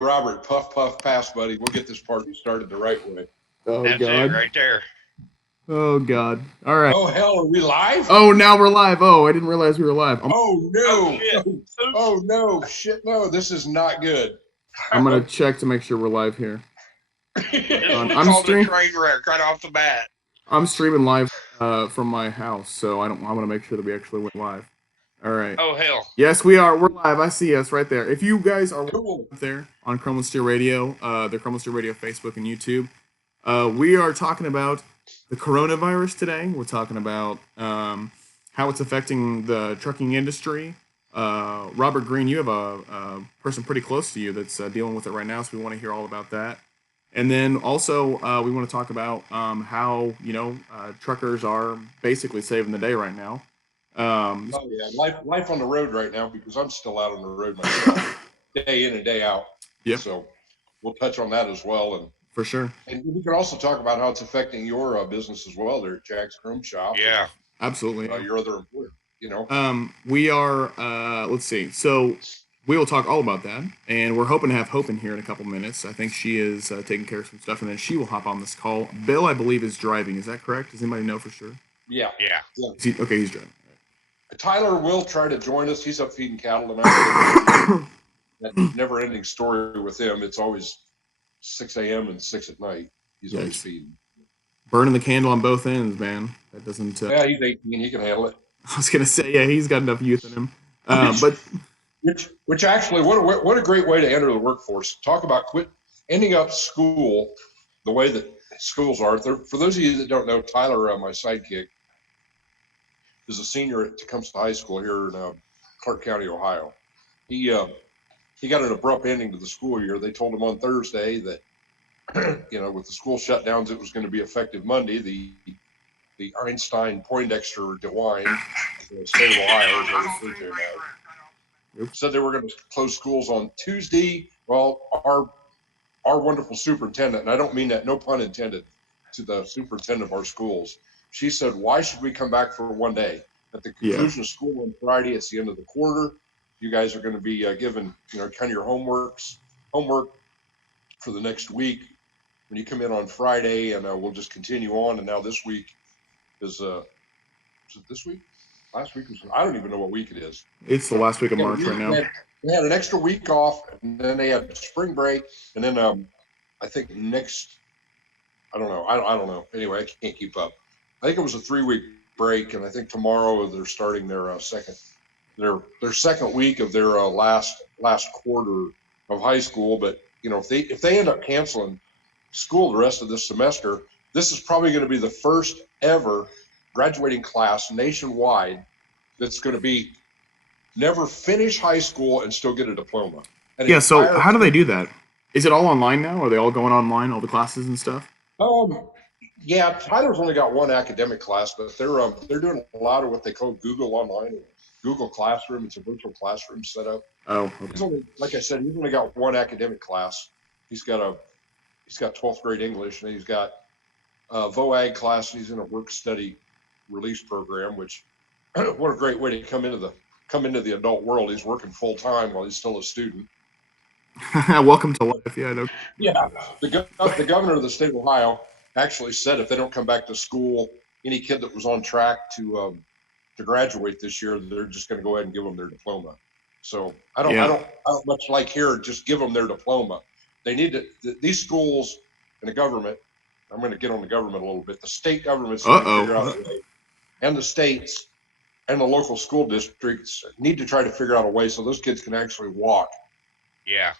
Robert, puff, puff, pass, buddy. We'll get this party started the right way. Oh That's it God. right there. Oh God. All right. Oh, hell, are we live? Oh, now we're live. Oh, I didn't realize we were live. Oh, Oh no. shit. Oh, no. Shit, no. This is not good. I'm gonna check to make sure we're live here. This I'm called a stream. train wreck right off the bat. I'm streaming live from my house, so I want to make sure that we actually went live. All right. Oh hell. Yes, we are. We're live. I see us right there. If you guys are Cool. up there on Chrome Steel Radio, the Chrome Steel Radio Facebook and YouTube, we are talking about the coronavirus today. We're talking about how it's affecting the trucking industry. Robert Green, you have a person pretty close to you that's dealing with it right now, so we want to hear all about that. And then also, we want to talk about how truckers are basically saving the day right now. Oh, yeah. Life on the road right now because I'm still out on the road myself, day in and day out. Yep. So we'll touch on that as well. And For sure. And we can also talk about how it's affecting your business as well there at Jack's Chrome Shop. Yeah. Absolutely. Your other employer, We are, let's see. So we will talk all about that. And we're hoping to have Hope in here in a couple minutes. I think she is taking care of some stuff. And then she will hop on this call. Bill, I believe, is driving. Is that correct? Does anybody know for sure? Yeah. Okay, he's driving. Tyler will try to join us. He's up feeding cattle tonight. That never-ending story with him. It's always 6 a.m. and 6 at night. He's always feeding. Burning the candle on both ends, man. That doesn't. Yeah, he's 18. He can handle it. I was gonna say, yeah, he's got enough youth in him. Which actually, what a great way to enter the workforce. Talk about ending up school the way that schools are. For those of you that don't know, Tyler, my sidekick, is a senior at Tecumseh High School here in Clark County, Ohio. He got an abrupt ending to the school year. They told him on Thursday that, with the school shutdowns, it was going to be effective Monday. The Einstein Poindexter DeWine, the state of Ohio, as I refer to now, said they were going to close schools on Tuesday. Well, our wonderful superintendent, and I don't mean that, no pun intended, to the superintendent of our schools, she said, why should we come back for one day? At the conclusion of school on Friday, it's the end of the quarter. You guys are going to be given, kind of your homework for the next week when you come in on Friday, and we'll just continue on. And now this week is it this week? Last week was, I don't even know what week it is. It's the last week of March right now. They had an extra week off, and then they had spring break, and then I think next, I don't know. I don't know. Anyway, I can't keep up. I think it was a 3-week break, and I think tomorrow they're starting their second week of their last quarter of high school. But if they end up canceling school the rest of this semester, this is probably going to be the first ever graduating class nationwide that's going to be never finish high school and still get a diploma. So how do they do that? Is it all online now? Are they all going online, all the classes and stuff? Yeah, Tyler's only got one academic class, but they're doing a lot of what they call Google Online, or Google Classroom. It's a virtual classroom setup. Oh, okay. Like I said, he's only got one academic class. He's got 12th grade English, and he's got a VOAG class, and he's in a work study release program. Which, what a great way to come into the adult world. He's working full time while he's still a student. Welcome to life. Yeah, I know. Yeah, the governor of the state of Ohio actually said if they don't come back to school, any kid that was on track to graduate this year, they're just going to go ahead and give them their diploma. So I don't much like here, just give them their diploma. They need to, these schools and the government, I'm going to get on the government a little bit. The state governments need to figure out a way, and the states and the local school districts need to try to figure out a way so those kids can actually walk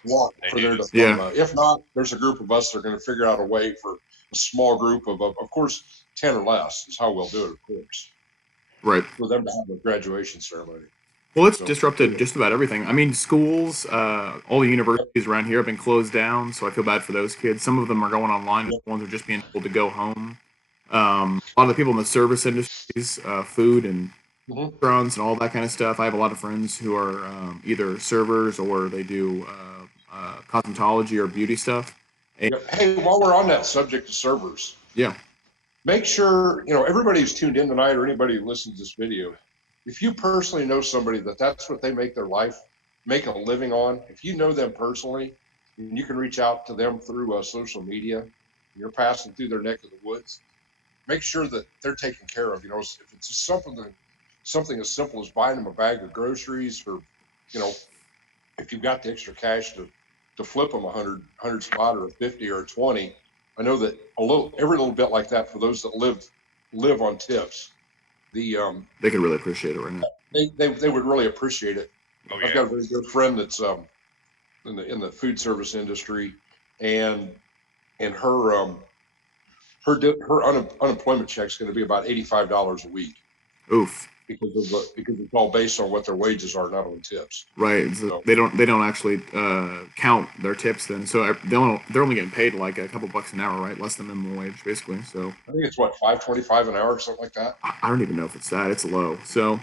for their diploma. Yeah. If not, there's a group of us that are going to figure out a way for a small group of course, 10 or less is how we'll do it, of course. Right. For them to have a graduation ceremony. Well, it's disrupted just about everything. I mean, schools, all the universities around here have been closed down, so I feel bad for those kids. Some of them are going online. Ones are just being able to go home. A lot of the people in the service industries, food and restaurants and all that kind of stuff. I have a lot of friends who are either servers or they do cosmetology or beauty stuff. And, hey, while we're on that subject of servers, make sure, everybody who's tuned in tonight or anybody who listens to this video, if you personally know somebody that's what they make their life, make a living on, if you know them personally, and you can reach out to them through social media. You're passing through their neck of the woods. Make sure that they're taken care of. If it's something as simple as buying them a bag of groceries, or if you've got the extra cash to flip them a 100 spot or a 50 or a 20. I know that every little bit like that, for those that live on tips, they can really appreciate it right now. They would really appreciate it. Oh, yeah. I've got a very good friend that's in the food service industry, and her unemployment check is going to be about $85 a week. Oof. Because it's all based on what their wages are, not on tips. Right. So they don't actually count their tips then. So they're only getting paid like a couple bucks an hour, right? Less than minimum wage, basically. So I think it's $5.25 an hour or something like that. I don't even know if it's that. It's low. So,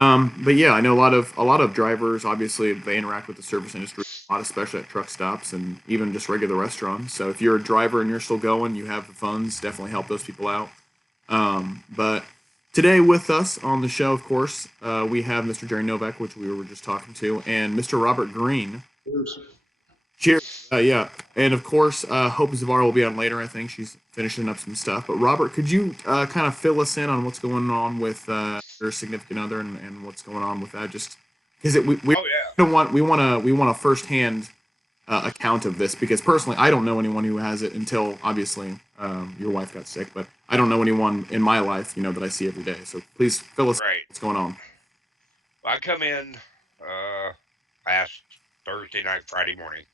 but yeah, I know a lot of drivers. Obviously, they interact with the service industry a lot, especially at truck stops and even just regular restaurants. So if you're a driver and you're still going, you have the funds. Definitely help those people out. But today with us on the show, of course, we have Mr. Jerry Novak, which we were just talking to, and Mr. Robert Green. Cheers. Yeah. And, of course, Hope Zavar will be on later. I think she's finishing up some stuff. But, Robert, could you kind of fill us in on what's going on with your significant other and what's going on with that? Just because we want a firsthand account of this, because personally I don't know anyone who has it until obviously your wife got sick, but I don't know anyone in my life that I see every day. So please fill us in what's going on. I come in last Thursday night, Friday morning,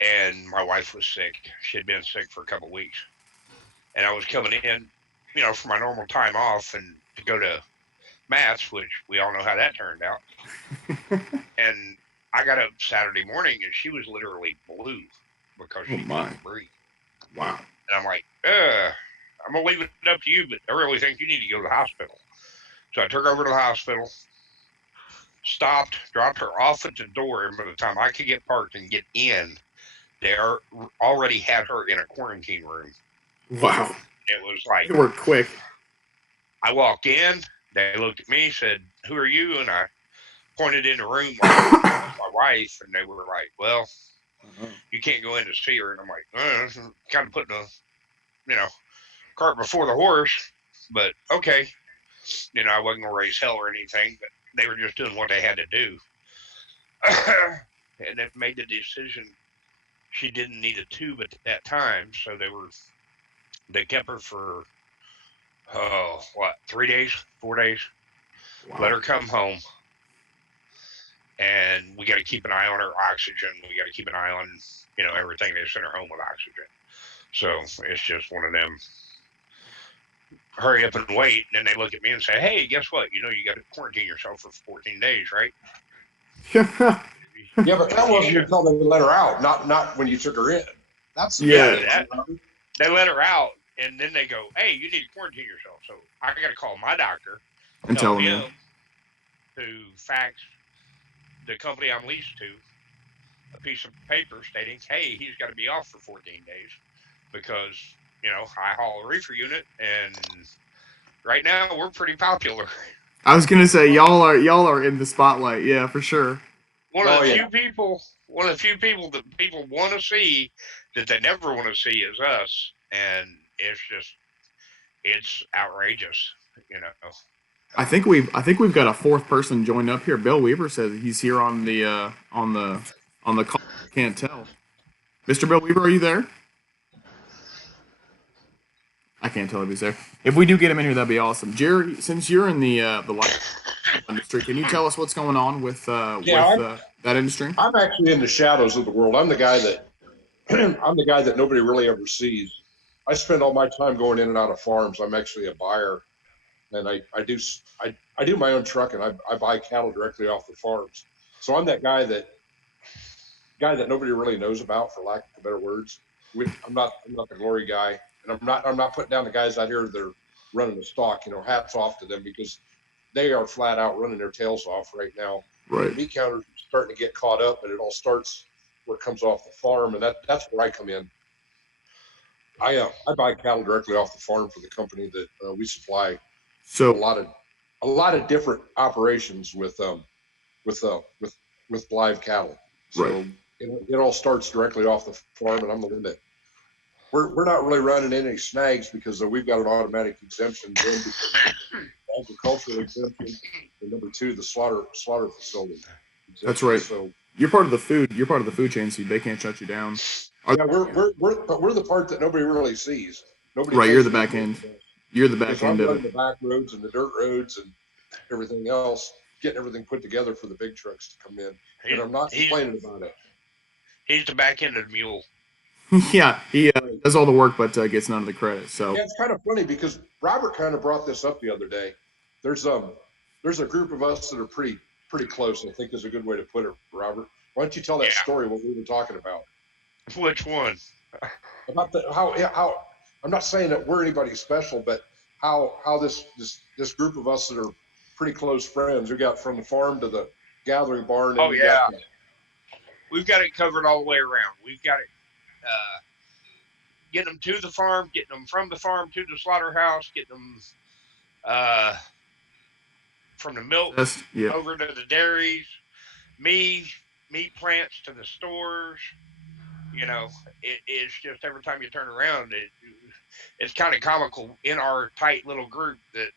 and my wife was sick. She had been sick for a couple of weeks, and I was coming in for my normal time off and to go to Matt's, which we all know how that turned out. And I got up Saturday morning, and she was literally blue because she couldn't breathe. Wow. And I'm like, I'm going to leave it up to you, but I really think you need to go to the hospital. So I took her over to the hospital, stopped, dropped her off at the door, and by the time I could get parked and get in, they already had her in a quarantine room. Wow. It was like... It worked quick. I walked in, they looked at me, said, "Who are you?" And I pointed in the room like my wife, and they were like, "Well, you can't go in to see her." And I'm like, kind of putting a, cart before the horse, but okay. I wasn't gonna raise hell or anything, but they were just doing what they had to do. And they made the decision she didn't need a tube at that time, so they kept her for 3 days, 4 days. Wow. Let her come home, and we got to keep an eye on her oxygen. We got to keep an eye on everything. They sent her home with oxygen, so it's just one of them. Hurry up and wait, and then they look at me and say, "Hey, guess what? You got to quarantine yourself for 14 days, right?" Yeah, but that wasn't until they let her out, not when you took her in. They let her out, and then they go, "Hey, you need to quarantine yourself." So I got to call my doctor and tell him to fax the company I'm leased to a piece of paper stating, "Hey, he's got to be off for 14 days because I haul a reefer unit, and right now we're pretty popular." I was gonna say y'all are in the spotlight, yeah, for sure. One of the few people that people want to see that they never want to see is us, and it's outrageous, I think we've got a fourth person joined up here. Bill Weaver says he's here on the call. I can't tell. Mr. Bill Weaver, are you there? I can't tell if he's there. If we do get him in here, that'd be awesome. Jerry, since you're in the life industry, can you tell us what's going on with that industry? I'm actually in the shadows of the world. I'm the guy that nobody really ever sees. I spend all my time going in and out of farms. I'm actually a buyer, and I do my own trucking. I buy cattle directly off the farms. So I'm that guy that nobody really knows about, for lack of better words. I'm not the glory guy, and I'm not putting down the guys out here that are running the stock. Hats off to them, because they are flat out running their tails off right now. Right. The meat counters are starting to get caught up, but it all starts where it comes off the farm, and that's where I come in. I buy cattle directly off the farm for the company that we supply. So a lot of different operations with live cattle. So right. it all starts directly off the farm, and I'm the one that we're not really running any snags because we've got an automatic exemption. Then agricultural exemption, and number two, the slaughter facility exemption. That's right. So You're part of the food. You're part of the food chain, so they can't shut you down. yeah, we're the part that nobody really sees. Nobody. Right, you're the pays back end. You're the back end I'm of running it. the back roads and the dirt roads and everything else, getting everything put together for the big trucks to come in. And I'm not complaining about it. He's the back end of the mule. Yeah, he does all the work, but gets none of the credit. So yeah, it's kind of funny because Robert kind of brought this up the other day. There's a group of us that are pretty close, I think is a good way to put it, Robert. Why don't you tell that story, what we were talking about? Which one? About how I'm not saying that we're anybody special, but how this group of us that are pretty close friends, we got from the farm to the gathering barn. Oh yeah, we've got it covered all the way around. We've got it getting them to the farm, getting them from the farm to the slaughterhouse, getting them from the milk over to the dairies, meat plants to the stores. You know, it's just every time you turn around, it's kind of comical in our tight little group that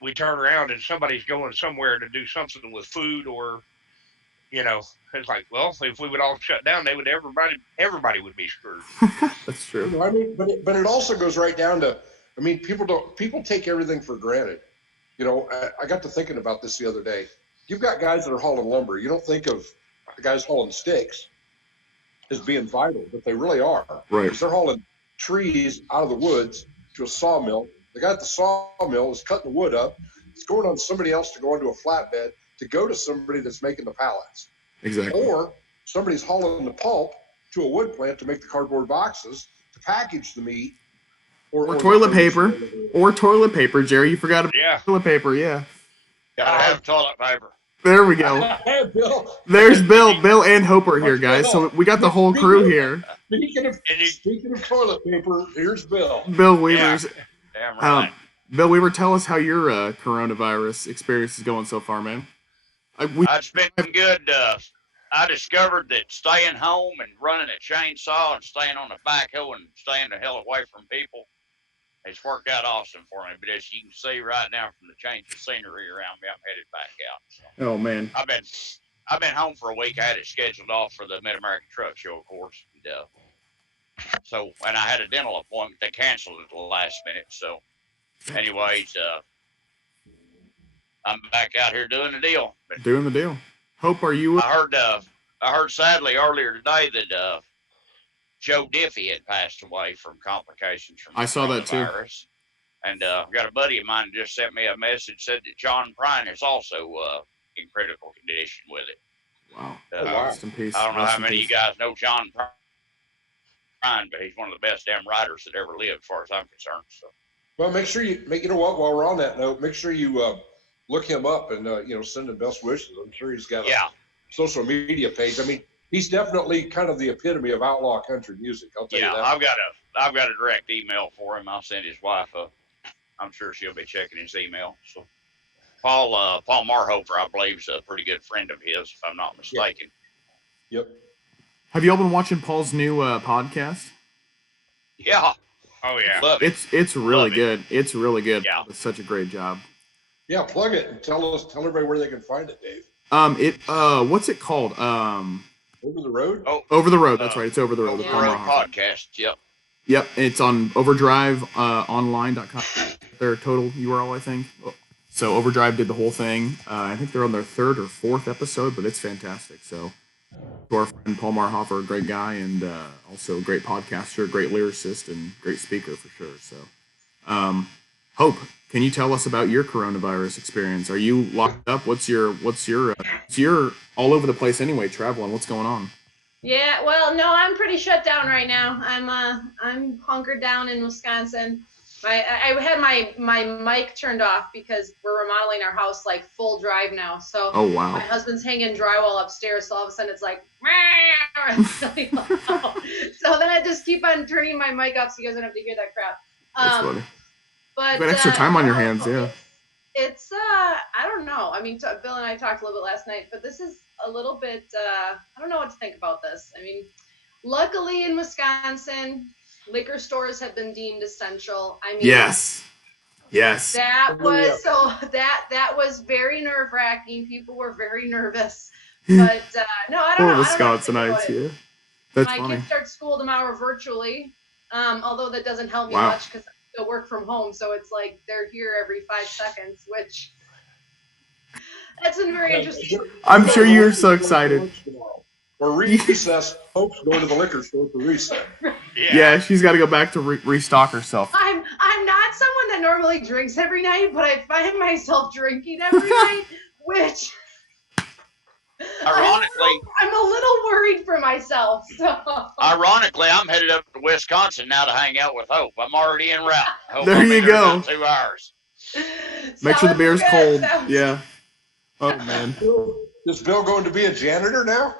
we turn around and somebody's going somewhere to do something with food, or, you know, it's like, well, if we would all shut down, everybody would be screwed. That's true. You know, I mean, but it also goes right down to, I mean, people take everything for granted. You know, I got to thinking about this the other day. You've got guys that are hauling lumber. You don't think of the guys hauling sticks as being vital, but they really are. Right. Because they're hauling trees out of the woods to a sawmill. The guy at the sawmill is cutting the wood up. It's going on somebody else to go into a flatbed to go to somebody that's making the pallets. Exactly. Or somebody's hauling the pulp to a wood plant to make the cardboard boxes to package the meat. Or toilet paper. Or toilet paper, Jerry. You forgot about toilet paper, yeah. Gotta have toilet paper. There we go. Hey, Bill. There's Bill and Hoper here, guys. So we got the whole crew here. Speaking of toilet paper, here's Bill. Bill Weaver's. Damn right. Bill Weaver, tell us how your coronavirus experience is going so far, man. It's been good. I discovered that staying home and running a chainsaw and staying on the backhoe and staying the hell away from people, it's worked out awesome for me. But as you can see right now from the change of scenery around me, I'm headed back out. So oh man, I've been home for a week. I had it scheduled off for the Mid-American Truck Show, of course. And I had a dental appointment. They canceled it at the last minute. So, anyways, I'm back out here doing the deal. Doing the deal. Hope, are you? I heard sadly earlier today that Joe Diffie had passed away from complications from I saw that too. And I've got a buddy of mine just sent me a message, said that John Prine is also in critical condition with it. Wow. Rest in peace. I don't know how many of you guys know John Prine, but he's one of the best damn writers that ever lived, as far as I'm concerned. So. Well, make sure you know what, while we're on that note, make sure you look him up and send him best wishes. I'm sure he's got a social media page. I mean, he's definitely kind of the epitome of outlaw country music. I'll tell you that. I've got a direct email for him. I'll send his wife a. I'm sure she'll be checking his email. So, Paul Marhofer, I believe, is a pretty good friend of his, if I'm not mistaken. Yep. Have you all been watching Paul's new podcast? Yeah. Oh yeah. Love it. It's really good. It's really good. Yeah. It's such a great job. Yeah, plug it and tell everybody where they can find it, Dave. What's it called? Over the Road? Oh, Over the Road. That's right. It's Over the Road. Over the Road podcast. Yep. Yep. It's on overdriveonline.com. Their total URL, I think. So Overdrive did the whole thing. I think they're on their third or fourth episode, but it's fantastic. So to our friend Paul Marhofer, a great guy, and also a great podcaster, great lyricist, and great speaker for sure. So, Hope, can you tell us about your coronavirus experience? Are you locked up? What's your you're all over the place anyway, traveling. What's going on? Yeah, well, no, I'm pretty shut down right now. I'm hunkered down in Wisconsin. I had my mic turned off because we're remodeling our house like full drive now. So oh wow, my husband's hanging drywall upstairs, so all of a sudden it's like so then I just keep on turning my mic up so you guys don't have to hear that crap. That's funny. But you've got extra time on your hands, yeah. It's I don't know. I mean, Bill and I talked a little bit last night, but this is a little bit, I don't know what to think about this. I mean, luckily in Wisconsin, liquor stores have been deemed essential. I mean, Yes. that was very nerve-wracking. People were very nervous. But no, I don't Poor know. I don't know what to think about Wisconsinites it. here. That's My funny. kids start school tomorrow virtually, although that doesn't help me Wow. much because I still work from home. So it's like they're here every 5 seconds, which that's been very interesting. I'm sure you're so excited. Or recess, Hope's going to the liquor store for recess. Yeah, she's got to go back to restock herself. I'm not someone that normally drinks every night, but I find myself drinking every night, which Ironically, I'm a little worried for myself. So ironically, I'm headed up to Wisconsin now to hang out with Hope. I'm already en route. Hope There I'll be you there in go. about 2 hours. Make sure the beer's Sounds cold. good. Yeah. Oh man. Is Bill going to be a janitor now?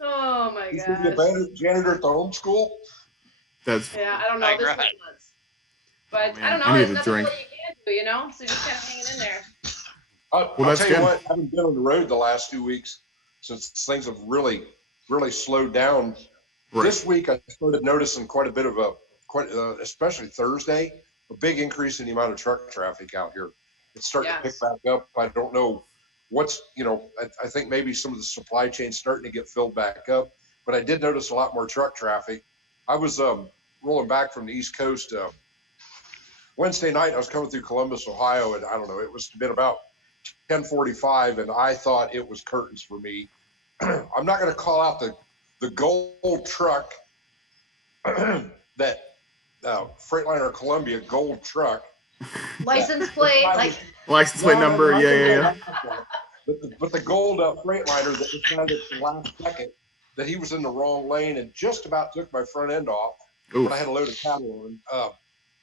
Oh my He's going to be gosh. a janitor at the home school? That's Yeah, I don't know. Hey, This right. was nuts. But man, I don't know. I need There's a nothing drink. really you can do, you know? So just kind of hanging in there. I'll that's tell you good. what, I haven't been on the road the last 2 weeks since things have really slowed down. right. This week, I started noticing quite a bit of especially Thursday, a big increase in the amount of truck traffic out here. It's starting to pick Yes. back up. I don't know what's, I think maybe some of the supply chain's starting to get filled back up, but I did notice a lot more truck traffic. I was rolling back from the East Coast Wednesday night. I was coming through Columbus, Ohio, and I don't know, it was been about 10:45, and I thought it was curtains for me. I'm not going to call out the gold truck, that Freightliner Columbia gold truck. License plate, like License plate number. No, Yeah. But the gold Freightliner that decided at the last second that he was in the wrong lane and just about took my front end off when I had a load of cattle on.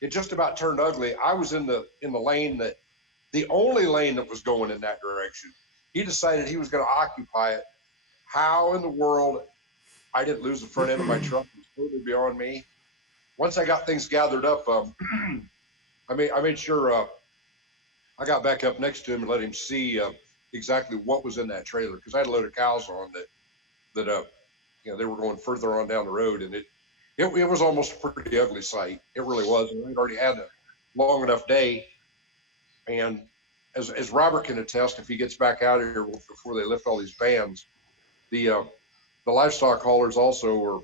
It just about turned ugly. I was in the lane the only lane that was going in that direction. He decided he was going to occupy it. How in the world I didn't lose the front end of my truck was totally beyond me. Once I got things gathered up, I made sure I got back up next to him and let him see exactly what was in that trailer, because I had a load of cows on that they were going further on down the road, and it was almost a pretty ugly sight. It really was. And we'd already had a long enough day. And as Robert can attest, if he gets back out of here before they lift all these bans, the livestock haulers also are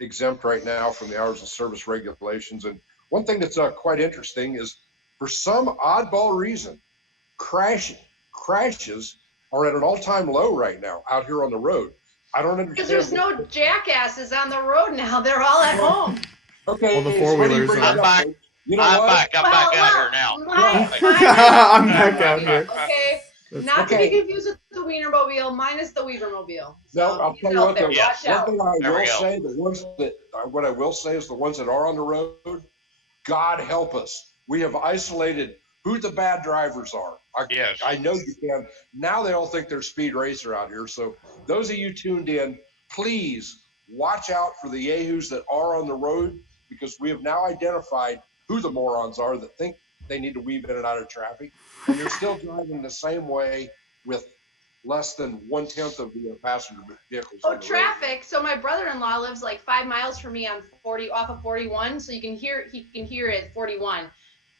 exempt right now from the hours of service regulations. And one thing that's quite interesting is, for some oddball reason, crashes are at an all-time low right now out here on the road. I don't understand. because there's no jackasses on the road now. They're all at home. Okay. Well, the four-wheelers I'm back. You know I'm what? back. I'm back out here now. I'm back out here. Okay. Not to be confused with the Wienermobile, minus the Weavermobile. No, I'll tell you what, though. Yes. Watch out. One thing There I we will go. say, what I will say is the ones that are on the road, God help us. We have isolated who the bad drivers are. Yes. I know you can. Now they all think they're speed racer out here. So those of you tuned in, please watch out for the yahoos that are on the road, because we have now identified who the morons are that think they need to weave in and out of traffic, and they're still driving the same way with less than 1/10 of the passenger vehicles. Oh, on the road. traffic. So my brother-in-law lives like 5 miles from me on 40 off of 41. So he can hear it at 41.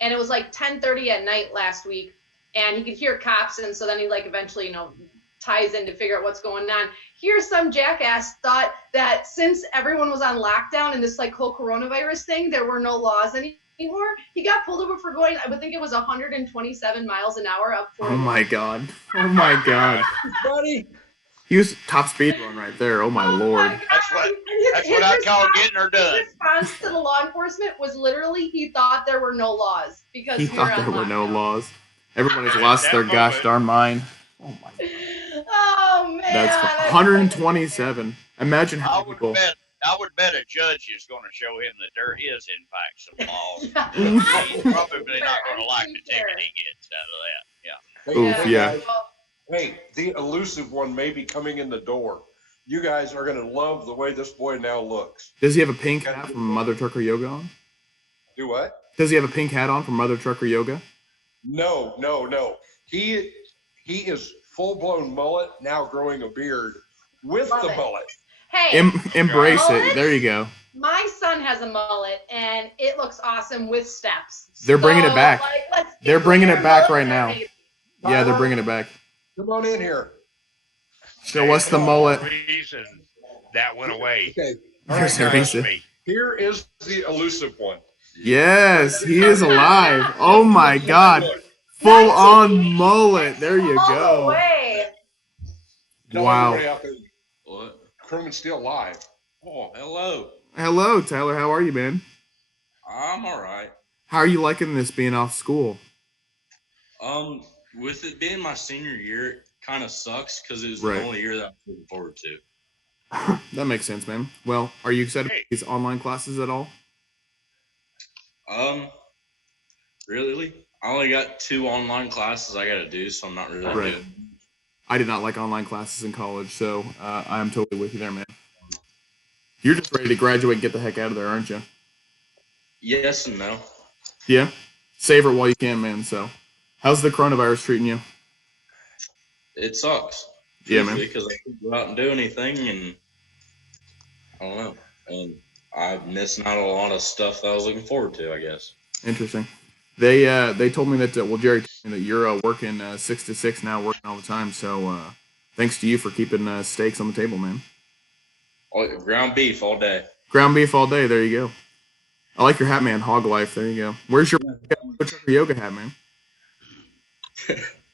And it was like 10:30 at night last week, and he could hear cops. And so then he eventually, ties in to figure out what's going on. Here's some jackass thought that since everyone was on lockdown and this whole coronavirus thing, there were no laws anymore. He got pulled over for going, I would think it was 127 miles an hour up 41. Oh my god. Oh my god. Buddy. He was top speed run right there. Oh my lord. God. That's what- And That's his what I call response- getting her done. His response to the law enforcement was literally he thought there were no laws because He we were thought on there were no lockdown. laws. Everyone has lost That their gosh moment. darn mind. Oh my. Oh man, That's 127. Imagine I how would people. bet a judge is going to show him that there is in fact some laws. Yeah. He's probably not going to like the ticket he gets out of that. Yeah. Hey, Oof, hey, yeah. guys. Hey, the elusive one may be coming in the door. You guys are going to love the way this boy now looks. Does he have a pink hat from Mother Trucker Yoga on? Do what? Does he have a pink hat on from Mother Trucker Yoga? No. He is full-blown mullet, now growing a beard with Love the it. mullet. Hey, Embrace it. Mullets? There you go. my son has a mullet, and it looks awesome with steps. They're bringing it back. Let's They're bringing declare it back mullet right now. baby. Yeah, they're bringing it back. Come on in here. Show us the mullet. Reason that went away. Okay. All There's right, a guys. reason. Here is the elusive one. Yes, he is alive. Oh my God. Look, Full on mullet. There you All the go. way. tell Wow. everybody out there, What? Crewman's still alive. Oh, hello. Hello, Tyler. How are you, man? I'm all right. How are you liking this being off school? With it being my senior year, it kind of sucks because it was Right. the only year that I'm looking forward to. That makes sense, man. Well, are you excited for these online classes at all? Really? I only got 2 online classes I got to do, so I'm not really Right. good. I did not like online classes in college, so I'm totally with you there, man. You're just ready to graduate and get the heck out of there, aren't you? Yes and no. Yeah. Savor it while you can, man. So, how's the coronavirus treating you? It sucks. Yeah, man. Because I couldn't go out and do anything, and I don't know. And I'm missing out on a lot of stuff that I was looking forward to, I guess. Interesting. They told me that Jerry told me that you're working 6 to 6 now, working all the time. So thanks to you for keeping steaks on the table, man. Ground beef all day. Ground beef all day. There you go. I like your hat, man. Hog life. There you go. Where's your yoga hat, man?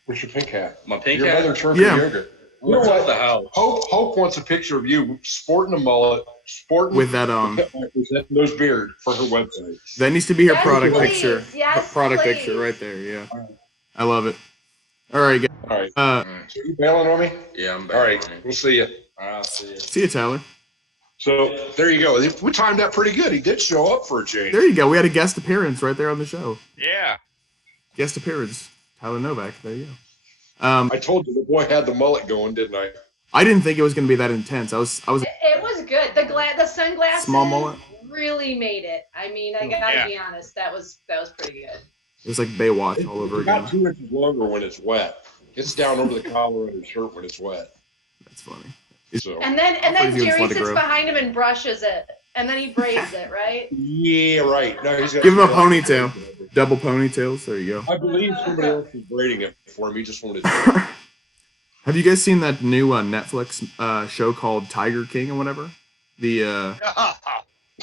Where's your pink hat? My pink Your hat? mother turned Yeah. for yoga. You know What's what? at the house? Hope wants a picture of you sporting a mullet, sporting With that with those beard for her website. that needs to be her Yes, product please. picture. Yes, Her product please. picture right there. Yeah. I love it. All right, guys. All right. All right. So you bailing on me? Yeah, I'm back. All right. on it. We'll see you. All right, I'll see you. See you, Tyler. So there you go. We timed that pretty good. He did show up for a change. There you go. We had a guest appearance right there on the show. Yeah. Guest appearance, Tyler Novak. There you go. I told you the boy had the mullet going, didn't I? I didn't think it was going to be that intense. I was It was good. The sunglasses Small mullet? really made it. I mean, I gotta Yeah. be honest. That was pretty good. It was like Baywatch all over It's about again. 2 inches longer when it's wet. It's down over the collar of his shirt when it's wet. That's funny. So And then Hopefully he's gonna Jerry let it sits grow. behind him and brushes it, and then he braids it, right? yeah, right. No, he's got Give him a ponytail. Double ponytails. There you go. I believe somebody else is braiding it for him. He just wanted to. Have you guys seen that new Netflix show called Tiger King or whatever? The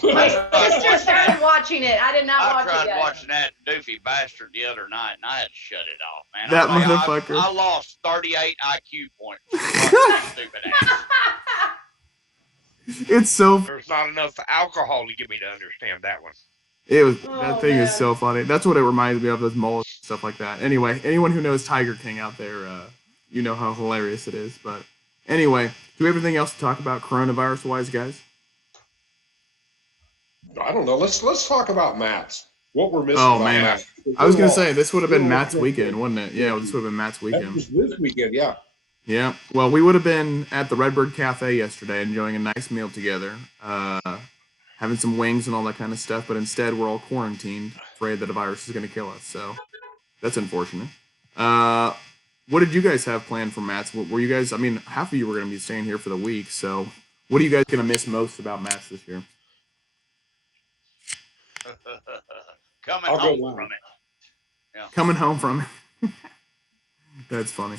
My sister started watching it. I did not I watch it tried yet. watching that doofy bastard the other night, and I had to shut it off, man. That I motherfucker. I lost 38 IQ points. for watching that stupid ass. it's so There's not enough alcohol to get me to understand that one. Oh, that thing is man. so funny. That's what it reminds me of, those mullets and stuff like that. Anyway, anyone who knows Tiger King out there, you know how hilarious it is. But anyway, do we have anything else to talk about coronavirus wise, guys? I don't know. Let's talk about Matt's. What we're missing. Oh, about man. Matt's. I was gonna say this would have been Matt's weekend, wouldn't it? Yeah, this would have been Matt's That weekend. was this weekend. Yeah. Yeah. Well, we would have been at the Redbird Cafe yesterday, enjoying a nice meal together, having some wings and all that kind of stuff. But instead, we're all quarantined, afraid that a virus is gonna kill us. So that's unfortunate. What did you guys have planned for Matt's? Were you guys? I mean, half of you were gonna be staying here for the week. So, what are you guys gonna miss most about Matt's this year? Coming I'll go home loud. from it. Coming home from it. That's funny.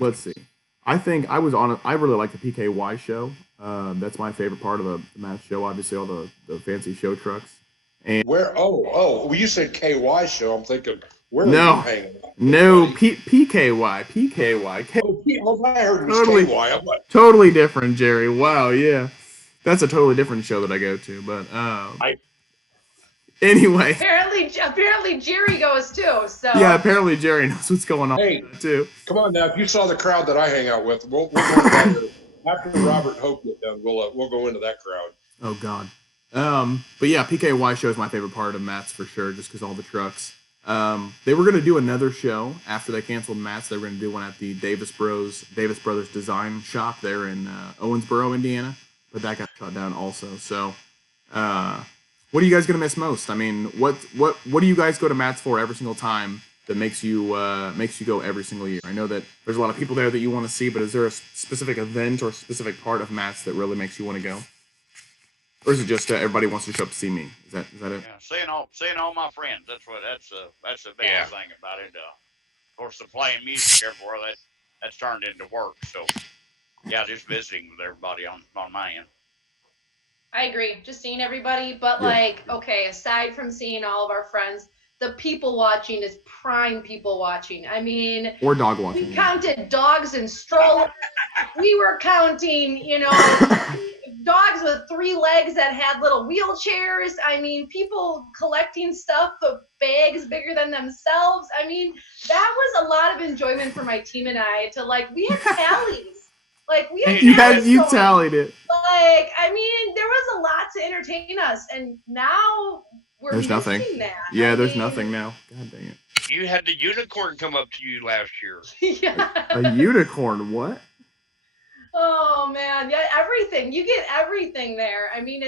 Let's see. I think I was on it. I really like the PKY show. That's my favorite part of the Matt show. Obviously, all the fancy show trucks. Where? Oh. Well, you said KY show. I'm thinking. Where No. are you hanging out? No, buddy? PKY. Oh, I heard it was Totally. KY. I'm like, Totally different, Jerry. Wow, yeah. That's a totally different show that I go to. But anyway, Apparently Jerry goes too. So yeah. Apparently Jerry knows what's going on Hey. too. come on now. If you saw the crowd that I hang out with, we'll go into that after Robert and Hope get done. We'll go into that crowd. Oh God. But yeah, PKY show is my favorite part of Matt's for sure, just because all the trucks. They were gonna do another show after they canceled Matt's. They were gonna do one at the Davis Brothers Design Shop there in Owensboro, Indiana, but that got shut down also. So, what are you guys gonna miss most? I mean, what do you guys go to Matt's for every single time that makes you go every single year? I know that there's a lot of people there that you want to see, but is there a specific event or specific part of Matt's that really makes you want to go? Or is it just everybody wants to show up to see me? Is that it? Yeah, seeing all my friends. That's the biggest thing about it. Of course, the playing music everywhere that's turned into work. So yeah, just visiting with everybody on my end. I agree. Just seeing everybody, but like, okay, aside from seeing all of our friends, the people watching is prime people watching. I mean, or dog watching. We counted dogs and strollers. We were counting, dogs with 3 legs that had little wheelchairs. I mean, people collecting stuff, the bags bigger than themselves. I mean, that was a lot of enjoyment for my team and I we had tallies. You tallied it. I mean, there was a lot to entertain us, and now there's nothing. That. Yeah, there's nothing now. God dang it. You had the unicorn come up to you last year. Yeah. A unicorn? What? Oh man, yeah, everything. You get everything there. I mean,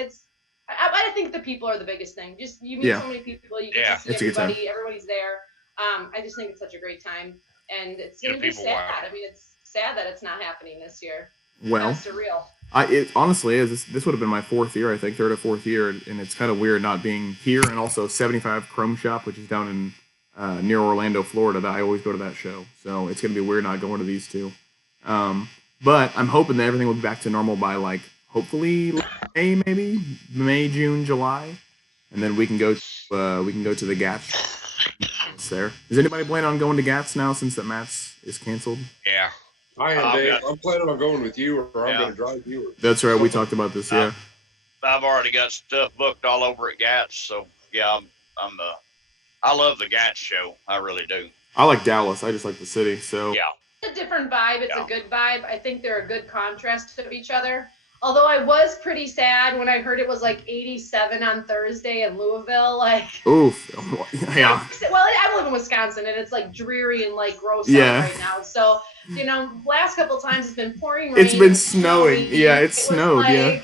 I think the people are the biggest thing. Just you meet so many people, you get to see everybody. Everybody's there. I just think it's such a great time, and it's gonna be sad. I mean, it's sad that it's not happening this year. Well, surreal. It honestly is. This would have been my 4th year, I think, 3rd or 4th year, and it's kind of weird not being here. And also 75 Chrome Shop, which is down in near Orlando, Florida. That I always go to that show, so it's gonna be weird not going to these two. But I'm hoping that everything will be back to normal by hopefully May, June, July, and then we can go to the GATS there. Is anybody planning on going to GATS now since that Matt's is canceled? Yeah. I am, Dave. I'm planning on going with you, or I'm going to drive you. That's right. We talked about this. Yeah. I've already got stuff booked all over at GATS, so yeah, I love the GATS show. I really do. I like Dallas. I just like the city. So yeah. It's a different vibe. It's a good vibe. I think they're a good contrast of each other. Although I was pretty sad when I heard it was 87 on Thursday in Louisville. Oof. Yeah. Well, I live in Wisconsin and it's dreary and gross out right now. So, last couple times it's been pouring rain. It's been snowing. Yeah, it snowed. To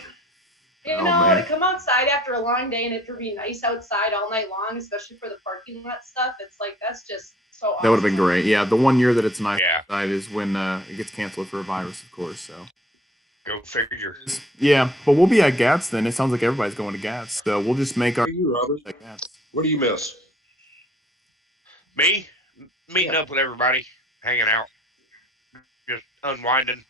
come outside after a long day and it to be nice outside all night long, especially for the parking lot stuff. It's that's just so awesome. That would have been great. Yeah, the one year that it's nice outside is when it gets canceled for a virus, of course. So. Go figure. Yeah, but we'll be at GATS then. It sounds like everybody's going to GATS, so we'll just make our. You, Robert? What do you miss? Me? Meeting up with everybody, hanging out, just unwinding.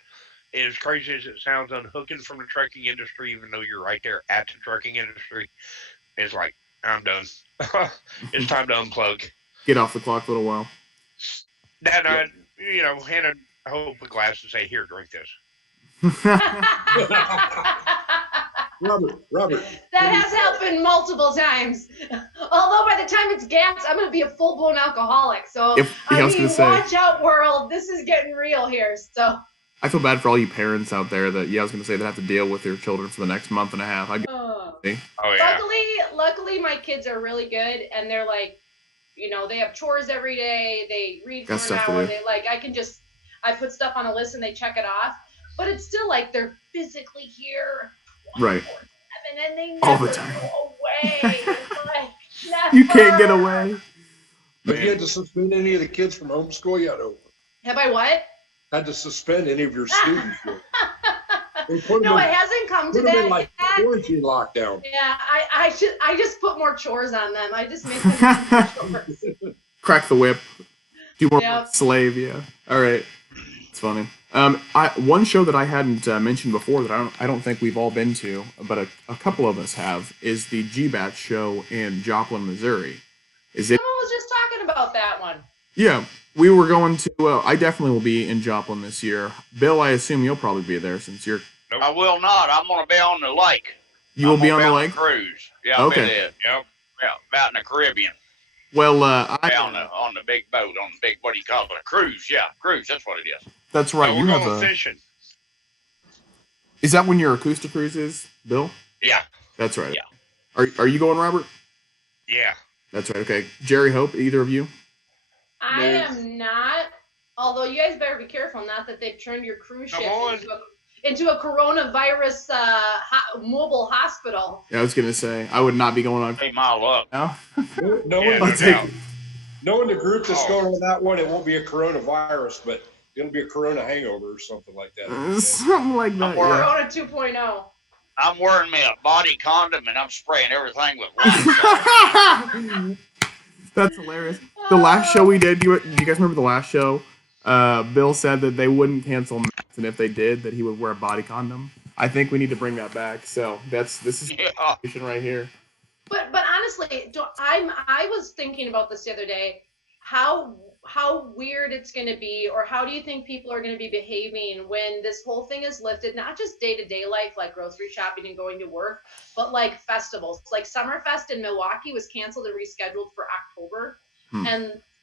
As crazy as it sounds, unhooking from the trucking industry, even though you're right there at the trucking industry, it's I'm done. It's time to unplug. Get off the clock a little while. Then hand a hope a glass and say, "Here, drink this." Robert. That has happened multiple times. Although by the time it's GATS, I'm going to be a full-blown alcoholic. So, watch out, world. This is getting real here. So I feel bad for all you parents out there that, I was going to say, that have to deal with their children for the next month and a half. Luckily, my kids are really good, and they're they have chores every day. They read for an hour. I put stuff on a list and they check it off. But it's still they're physically here, right? And they all never the time. Go away. You can't get away. Have you had to suspend any of the kids from homeschool yet? Have I what? Had to suspend any of your students? No, it hasn't come to that. Put them in quarantine lockdown. Yeah, I just put more chores on them. I just make them chores. Crack the whip. Do more slave. Yeah. All right. It's funny. One show that I hadn't mentioned before that I don't think we've all been to, but a couple of us have, is the GBAT show in Joplin, Missouri. Someone was just talking about that one. Yeah, we were going to. I definitely will be in Joplin this year. Bill, I assume you'll probably be there since you're. I will not. I'm going to be on the lake. You will be on the lake? Cruise. Yeah. Okay. Yep. Yeah, out in the Caribbean. Well, on the big boat, on the big, what do you call it? A cruise. Yeah, cruise. That's what it is. That's right. We're going fishing. Is that when your Acoustic Cruise is, Bill? Yeah. That's right. Yeah. Are you going, Robert? Yeah. That's right. Okay. Jerry, Hope, either of you? I am not. Although you guys better be careful, not that they've turned your cruise ship into a coronavirus mobile hospital. Yeah, I was gonna say I would not be going on. Hey, my luck. No. No yeah, one. Knowing the group that's Oh. going on that one, it won't be a coronavirus, but it'll be a corona hangover or something like that. Something like that. Or- Yeah. Corona 2.0. I'm wearing me a body condom and I'm spraying everything with Lysol. That's hilarious. The last show we did, do you guys remember the last show? Bill said that they wouldn't cancel Max, and if they did, that he would wear a body condom. I think we need to bring that back. So this is Yeah. right here. But honestly, I was thinking about this the other day. How weird it's going to be, or how do you think people are going to be behaving when this whole thing is lifted? Not just day-to-day life, like grocery shopping and going to work, but like festivals. Like Summerfest in Milwaukee was canceled and rescheduled for October.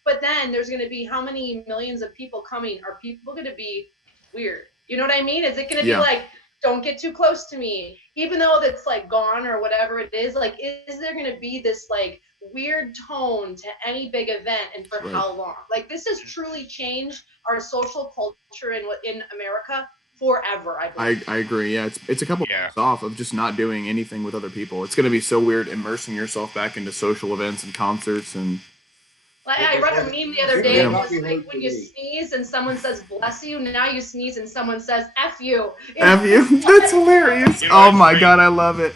But then there's going to be how many millions of people coming? Are people going to be weird? You know what I mean? Is it going to be like, don't get too close to me, even though that's like gone or whatever it is? Like, is there going to be this like weird tone to any big event, and for how long? Like, this has truly changed our social culture in America forever. I believe. I agree. Yeah, it's a couple months off of just not doing anything with other people. It's going to be so weird immersing yourself back into social events and concerts and. Like, I read a meme the other day. It was like when you sneeze and someone says "bless you," now you sneeze and someone says "f you." F you. That's hilarious. Oh my god, I love it.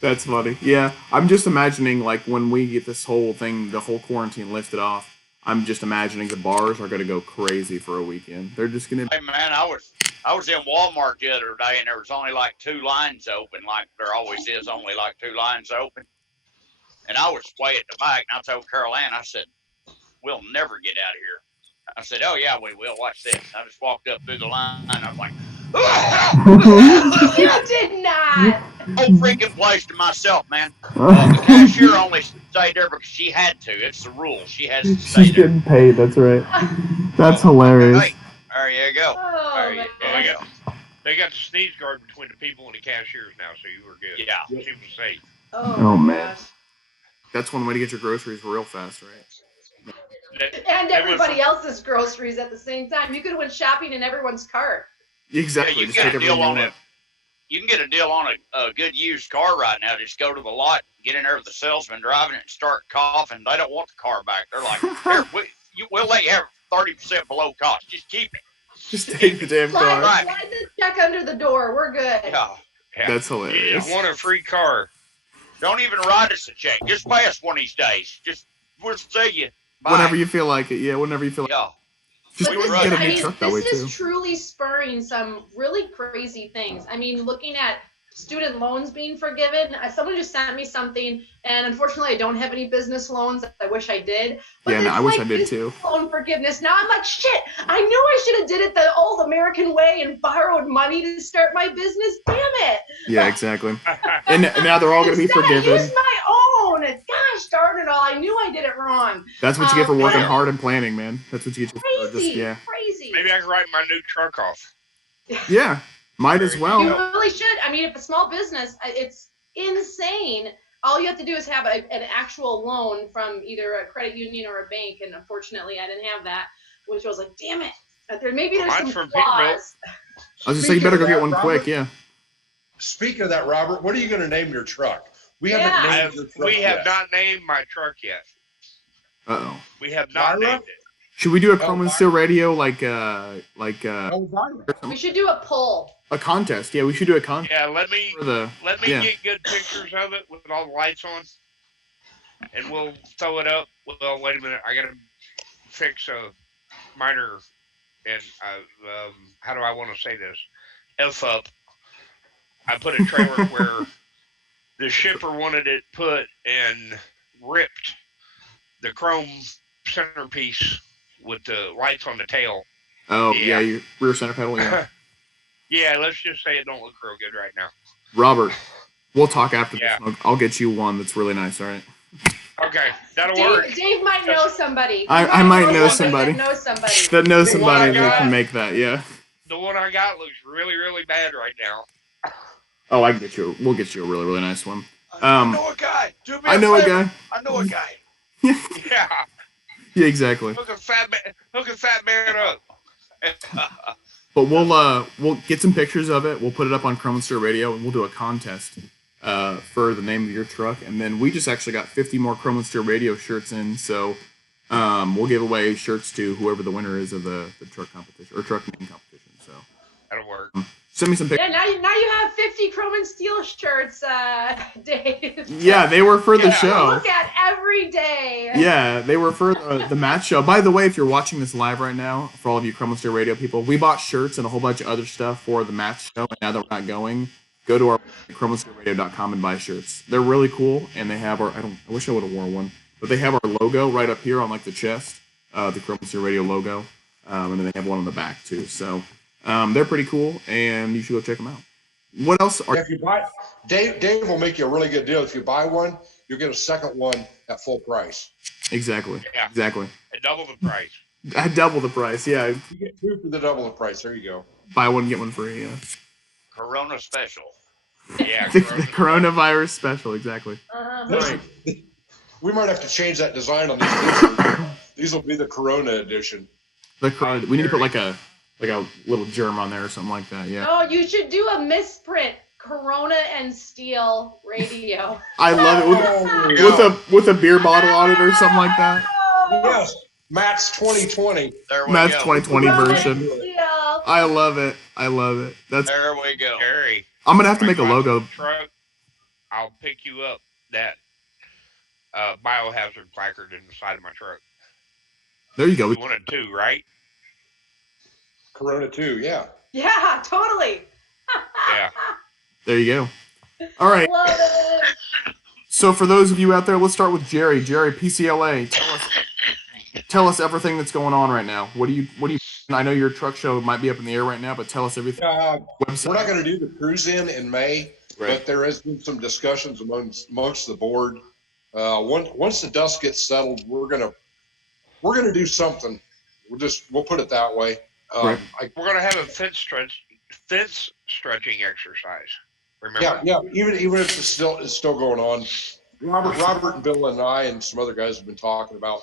That's funny. Yeah, I'm just imagining like when we get this whole thing, the whole quarantine lifted off. I'm just imagining the bars are gonna go crazy for a weekend. They're just gonna. Hey man, I was in Walmart the other day and there was only like 2 lines open, like there always is, only like 2 lines open. And I was way at the back, and I told Carol Ann, I said, "We'll never get out of here." I said, "Oh yeah, we will. Watch this." I just walked up through the line. I was like, You did not. whole freaking place to myself, man. The cashier only stayed there because she had to. It's the rule. She has to stay She's there. getting paid. That's right. That's hilarious. Hey, there you go. Oh, There you man. go. They got the sneeze guard between the people and the cashiers now, so you were good. Yeah. She was safe. Oh, my man. gosh. That's one way to get your groceries real fast, right? And everybody else's groceries at the same time. You could have went shopping in everyone's cart. Exactly. Yeah, you Just can take get a deal everything on you it. want. You can get a deal on a good used car right now. Just go to the lot, get in there with the salesman driving it, and start coughing. They don't want the car back. They're like, "Here, we'll let you have 30% below cost. Just keep it." Just take the damn car. Right. Slide the check under the door. We're good. Yeah. That's You hilarious. just want a free car. Don't even write us a check. Just pay us one of these days. We'll see you. Bye. Whenever you feel like it. Yeah, whenever you feel like Yeah. Just But We this, were right. get a I new mean, truck that way this too. is truly spurring some really crazy things. I mean, looking at student loans being forgiven. Someone just sent me something, and unfortunately, I don't have any business loans. I wish I did. But Yeah, no, it's I wish like I did business too. loan forgiveness. Now I'm like, shit. I knew I should have did it the old American way and borrowed money to start my business. Damn it. Yeah, exactly. And now they're all going to be Instead, I forgiven. used my own. Gosh darn it all. I knew I did it wrong. That's what you get for working Yeah. hard and planning, man. That's what you get for just, Crazy. yeah. Crazy. Maybe I can write my new truck off. Yeah, might as You well. really should. I mean, if a small business, it's insane. All you have to do is have an actual loan from either a credit union or a bank, and unfortunately, I didn't have that, which I was like, damn it. Maybe there's Mine's some from Peterbilt. flaws. I was just saying, you better go get one Robert, quick, yeah. Speaking of that, Robert, what are you going to name your truck? We Yeah. haven't named your truck We have yet. not named my truck yet. Uh-oh. We have not Myra? named it. Should we do a Oh, Common Byron. Still Radio, like Oh, Byron. We should do a poll. a contest? Yeah, we should do a contest Yeah, let me for the, yeah. get good pictures of it with all the lights on, and we'll throw it up. Well, wait a minute, I gotta fix a minor, and how do I want to say this? F up. I put a trailer where the shipper wanted it put and ripped the chrome centerpiece with the lights on the tail. Oh, Yeah. yeah, your rear center pedal, yeah. Yeah, let's just say it don't look real good right now. Robert, we'll talk after Yeah. this. I'll get you one that's really nice, all right? Okay, that'll work. Dave might know somebody. I might know somebody. That knows somebody. That knows The one somebody I that got- can make that, yeah. The one I got looks really, really bad right now. Oh, we'll get you a really, really nice one. I know a guy. Do me I know a favor. guy. I know a guy. Yeah, Yeah, exactly. hook a fat man up. But we'll get some pictures of it. We'll put it up on Chrome Stir Radio, and we'll do a contest for the name of your truck. And then we just actually got 50 more Chrome Stir Radio shirts in. So we'll give away shirts to whoever the winner is of the truck competition or truck name competition. So That'll work. send me some pictures. Yeah, now you have 50 Chrome and Steel shirts, Dave. Yeah, they were for the Yeah. show. Look at every day. Yeah, they were for the match show. By the way, if you're watching this live right now, for all of you Crumble State Radio people, we bought shirts and a whole bunch of other stuff for the match show. And now that we're not going, go to our CrumbleStateRadio.com and buy shirts. They're really cool, and they have our. I wish I would have worn one, but they have our logo right up here on like the chest, the Crumble State Radio logo, and then they have one on the back too. So they're pretty cool, and you should go check them out. What else are? If you buy, Dave will make you a really good deal. If you buy one, you'll get a second one at full price. Exactly. Yeah. Exactly. At double the price. At double the price. Yeah. You get two for the double the price. There you go. Buy one get one free. Yeah. Corona special. Yeah. The coronavirus special. Exactly. Uh-huh. We might have to change that design on these t-shirts. These will be the Corona edition. The corona. We need to put like a little germ on there or something like that. Yeah. Oh, you should do a misprint. Corona and Steel Radio. I love it with a beer bottle on it or something like that. Yes, Matt's 2020. There we Matt's go. 2020 version. Steel. I love it. I love it. That's. There we go. Gary, I'm gonna have to make a logo. truck, I'll pick you up that biohazard placard in the side of my truck. There you go. You wanted two, right? Corona 2, yeah. Yeah, totally. Yeah. There you go. All right. Love it. So for those of you out there, let's start with Jerry. Jerry, PCLA. Tell us everything that's going on right now. What do you? I know your truck show might be up in the air right now, but tell us everything. We're not going to do the cruise in May, but there has been some discussions amongst the board. Once the dust gets settled, we're gonna do something. We'll put it that way. Right. We're gonna have a fence stretching exercise. Remember? Yeah. Even if it's still going on. Robert and Bill and I and some other guys have been talking about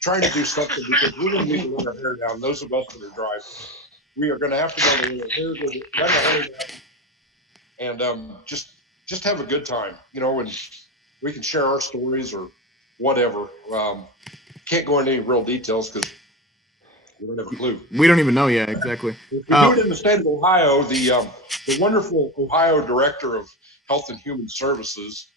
trying to do something because we're going to need to let our hair down. Those of us that are driving, we are going to have to go to let our hair down and just have a good time, and we can share our stories or whatever. Can't go into any real details because we don't have a clue. We don't even know yet, exactly. If we do it in the state of Ohio, the wonderful Ohio Director of Health and Human Services,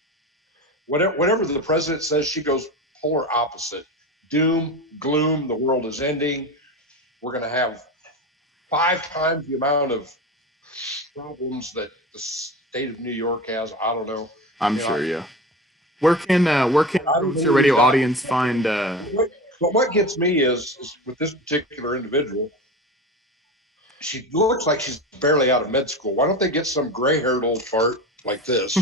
whatever the president says, she goes polar opposite. Doom, gloom, the world is ending. We're going to have 5 times the amount of problems that the state of New York has. I don't know. I'm sure, yeah. Where can your radio audience find? But what gets me is with this particular individual, she looks like she's barely out of med school. Why don't they get some gray-haired old fart like this?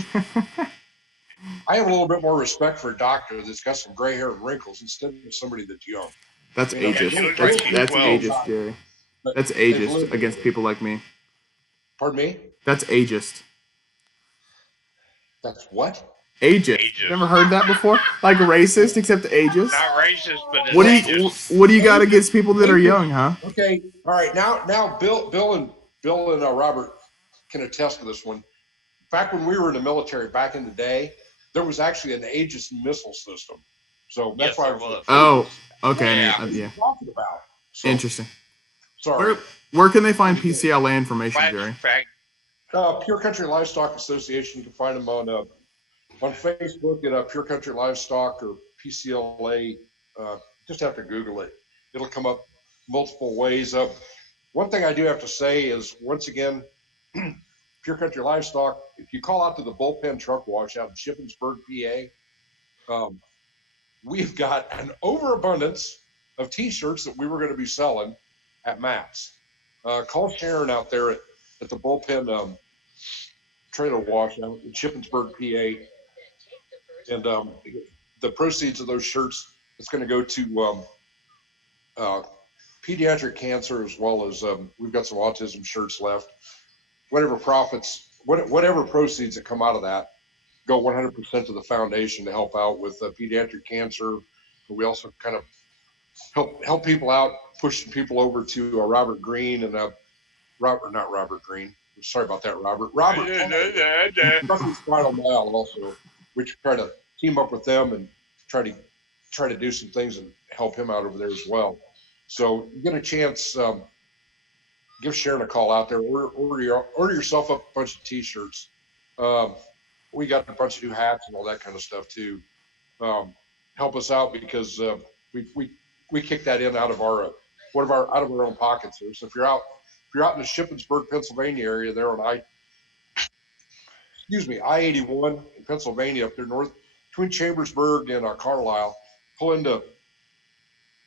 I have a little bit more respect for a doctor that's got some gray hair and wrinkles instead of somebody that's young. That's ageist. That's ageist, Jerry. That's ageist against people like me. Pardon me? That's ageist. That's what? Ageist. You never heard that before? Like racist, except ageist. Not racist, but it's What do you got against people that are young, huh? Okay. All right. Now, Bill and Robert can attest to this one. Back when we were in the military, back in the day, there was actually an ageist missile system. So that's why I was. Oh, okay. Yeah. Talking about. So, interesting. Sorry. Where can they find PCLA information, Jerry? Pure Country Livestock Association. You can find them on Facebook at Pure Country Livestock or PCLA. Just have to Google it. It'll come up multiple ways. One thing I do have to say is, once again, Pure Country Livestock, if you call out to the bullpen truck wash out in Shippensburg, PA, we've got an overabundance of T-shirts that we were going to be selling at Matt's. Call Sharon out there at the bullpen trailer wash out in Shippensburg, PA, and the proceeds of those shirts, it's going to go to pediatric cancer, as well as we've got some autism shirts left. Whatever proceeds that come out of that go 100% to the foundation to help out with pediatric cancer. But we also kind of help people out, pushing people over to Robert Green and not Robert Green. Sorry about that, Robert. Trucking Final Mile also, which try to team up with them and try to try to do some things and help him out over there as well. So you get a chance, give Sharon a call out there. Order yourself up a bunch of T-shirts. We got a bunch of new hats and all that kind of stuff too. Help us out because we kick that in out of our out of our own pockets here. So if you're out in the Shippensburg, Pennsylvania area, there on I-81 in Pennsylvania, up there north between Chambersburg and Carlisle, pull into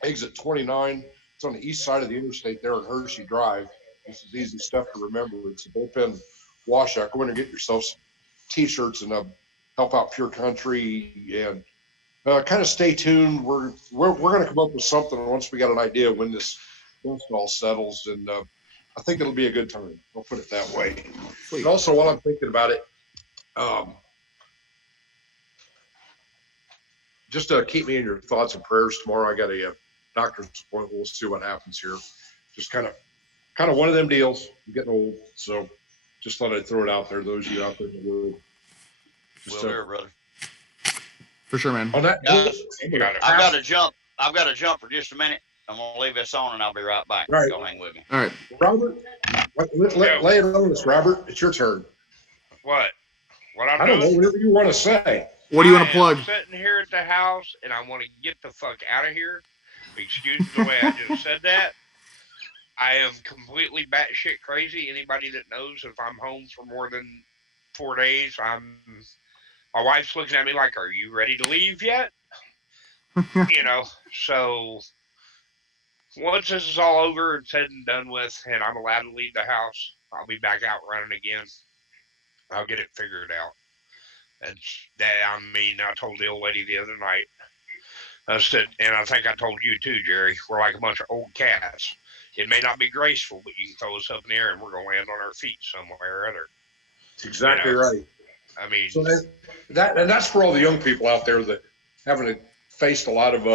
exit 29. It's on the east side of the interstate there on Hershey Drive. This is easy stuff to remember. It's a bullpen washout. Go in and get yourself some T-shirts and help out Pure Country and kind of stay tuned. We're going to come up with something once we got an idea when this install settles, and I think it'll be a good time. I'll put it that way. Sweet. And also, while I'm thinking about it, just keep me in your thoughts and prayers tomorrow. I got a doctor's appointment. We'll see what happens here. Just kind of one of them deals. I'm getting old, so just thought I'd throw it out there. Those of you out there in the world. Will do, brother. For sure, man. On that, I've got to jump. I've got to jump for just a minute. I'm gonna leave this on, and I'll be right back. Right. Y'all hang with me. All right. Robert, lay it on us, Robert. It's your turn. What I'm I don't know, doing? whatever you want to say. What do you want to I plug? am sitting here at the house, and I want to get the fuck out of here. Excuse the way I just said that. I am completely batshit crazy. Anybody that knows, if I'm home for more than 4 days, my wife's looking at me like, "Are you ready to leave yet?" So once this is all over and said and done with, and I'm allowed to leave the house, I'll be back out running again. I'll get it figured out. And I told the old lady the other night, I said, and I think I told you too, Jerry, we're like a bunch of old cats. It may not be graceful, but you can throw us up in the air and we're going to land on our feet somewhere or other. That's exactly right. I mean, so that's for all the young people out there that haven't faced a lot of,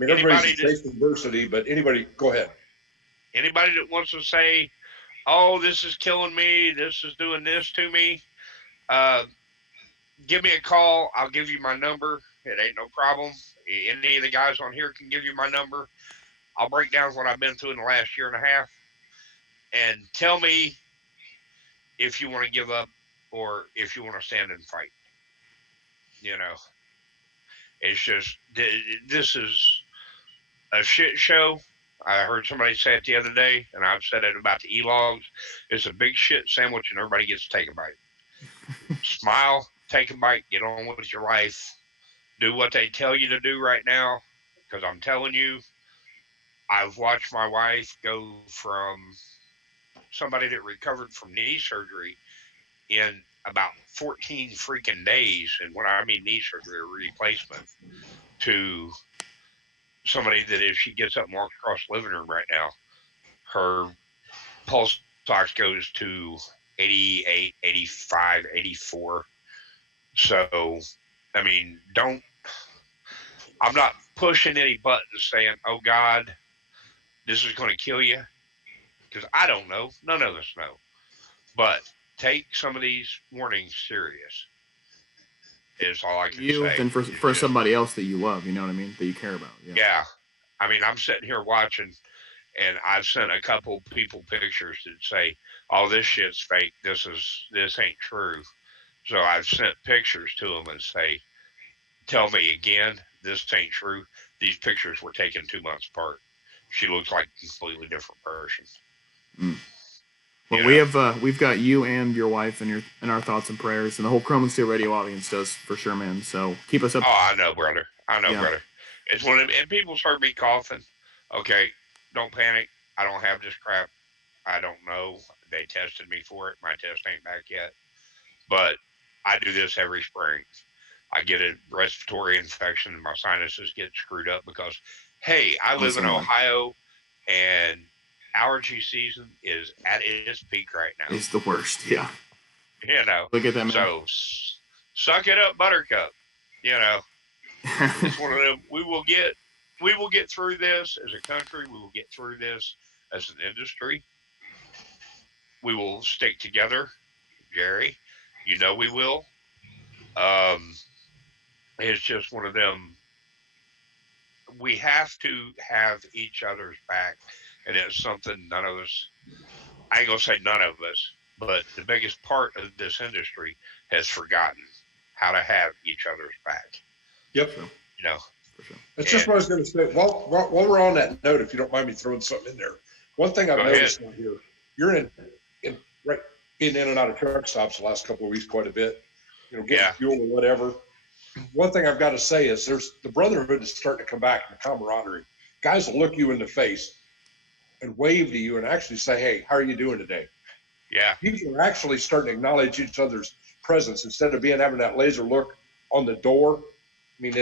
everybody's faced adversity, but anybody, go ahead. Anybody that wants to say, "Oh, this is killing me, this is doing this to me," give me a call. I'll give you my number. It ain't no problem. Any of the guys on here can give you my number. I'll break down what I've been through in the last year and a half, and tell me if you want to give up or if you want to stand and fight. It's just, this is a shit show. I heard somebody say it the other day, and I've said it about the e-logs. It's a big shit sandwich, and everybody gets to take a bite. Smile, take a bite, get on with your life. Do what they tell you to do right now, because I'm telling you, I've watched my wife go from somebody that recovered from knee surgery in about 14 freaking days, and when I mean knee surgery or replacement, to somebody that if she gets up and walks across the living room right now, her pulse ox goes to 88, 85, 84. So, I mean, I'm not pushing any buttons saying, "Oh God, this is going to kill you," because I don't know. None of us know. But take some of these warnings serious. Is all I can say. And for somebody else that you love, you know what I mean, that you care about. Yeah. I mean, I'm sitting here watching, and I've sent a couple people pictures that say, "Oh, this shit's fake. This ain't true." So I've sent pictures to them and say, "Tell me again, this ain't true. These pictures were taken 2 months apart. She looks like a completely different person." Well, we've got you and your wife in our thoughts and prayers, and the whole Chrome and Steel Radio audience does for sure, man. So keep us up. Oh, I know, brother. Brother. It's when and people heard me coughing. Okay, don't panic. I don't have this crap. I don't know. They tested me for it. My test ain't back yet. But I do this every spring. I get a respiratory infection and my sinuses get screwed up because, hey, I live in Ohio and allergy season is at its peak right now. It's the worst, yeah. Look at that, man. So suck it up, Buttercup. It's one of them. We will get through this as a country. We will get through this as an industry. We will stick together, Jerry. We will. It's just one of them. we have to have each other's back, and it's something none of us. I ain't gonna say none of us, but the biggest part of this industry has forgotten how to have each other's back. Yep. You know, That's just what I was going to say. While we're on that note, if you don't mind me throwing something in there, one thing I've noticed out here, you're in right being in and out of truck stops the last couple of weeks quite a bit, getting fuel or whatever. One thing I've got to say is the brotherhood is starting to come back, and the camaraderie. Guys will look you in the face and wave to you and actually say, "Hey, how are you doing today?" Yeah. People are actually starting to acknowledge each other's presence instead of having that laser look on the door. I mean,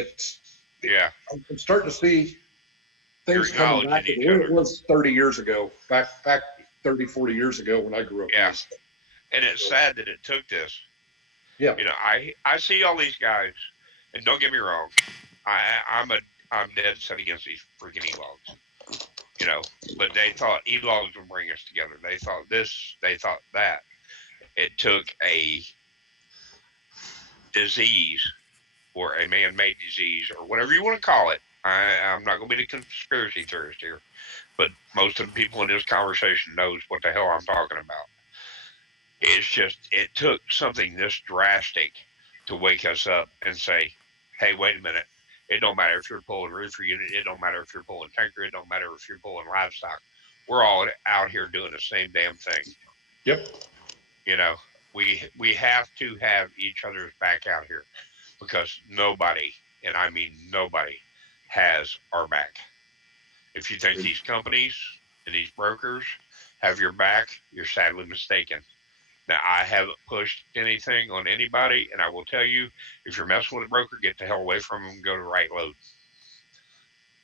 I'm starting to see things coming back to the way it was 30 years ago, back 30, 40 years ago when I grew up. Yeah. And it's sad that it took this. Yeah. I see all these guys, and don't get me wrong, I'm dead set against these freaking e-logs. But they thought e-logs would bring us together. They thought this, they thought that. It took a disease or a man-made disease or whatever you want to call it. I'm not going to be the conspiracy theorist here, but most of the people in this conversation knows what the hell I'm talking about. It's just, it took something this drastic to wake us up and say, hey, wait a minute. It don't matter if you're pulling roofer unit. It don't matter if you're pulling tanker. It don't matter if you're pulling livestock. We're all out here doing the same damn thing. Yep. We have to have each other's back out here because nobody, and I mean nobody, has our back. If you think these companies and these brokers have your back, you're sadly mistaken. Now, I haven't pushed anything on anybody, and I will tell you, if you're messing with a broker, get the hell away from them and go to right load.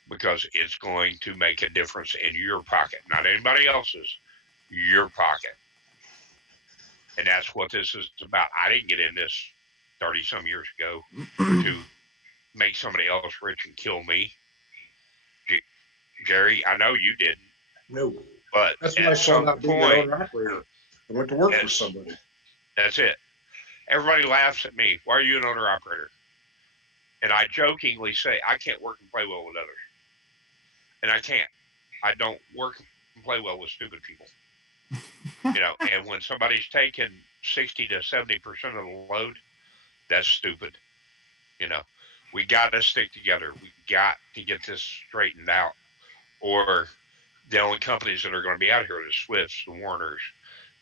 Because it's going to make a difference in your pocket, not anybody else's, your pocket. And that's what this is about. I didn't get in this 30-some years ago to make somebody else rich and kill me. Jerry, I know you didn't. No. But that's why I saw that being an owner-operator. I went to work for somebody. That's it. Everybody laughs at me. Why are you an owner-operator? And I jokingly say, I can't work and play well with others. And I can't. I don't work and play well with stupid people. And when somebody's taking 60 to 70% of the load, that's stupid. We got to stick together. We got to get this straightened out. Or the only companies that are going to be out here are the Swifts, the Warners,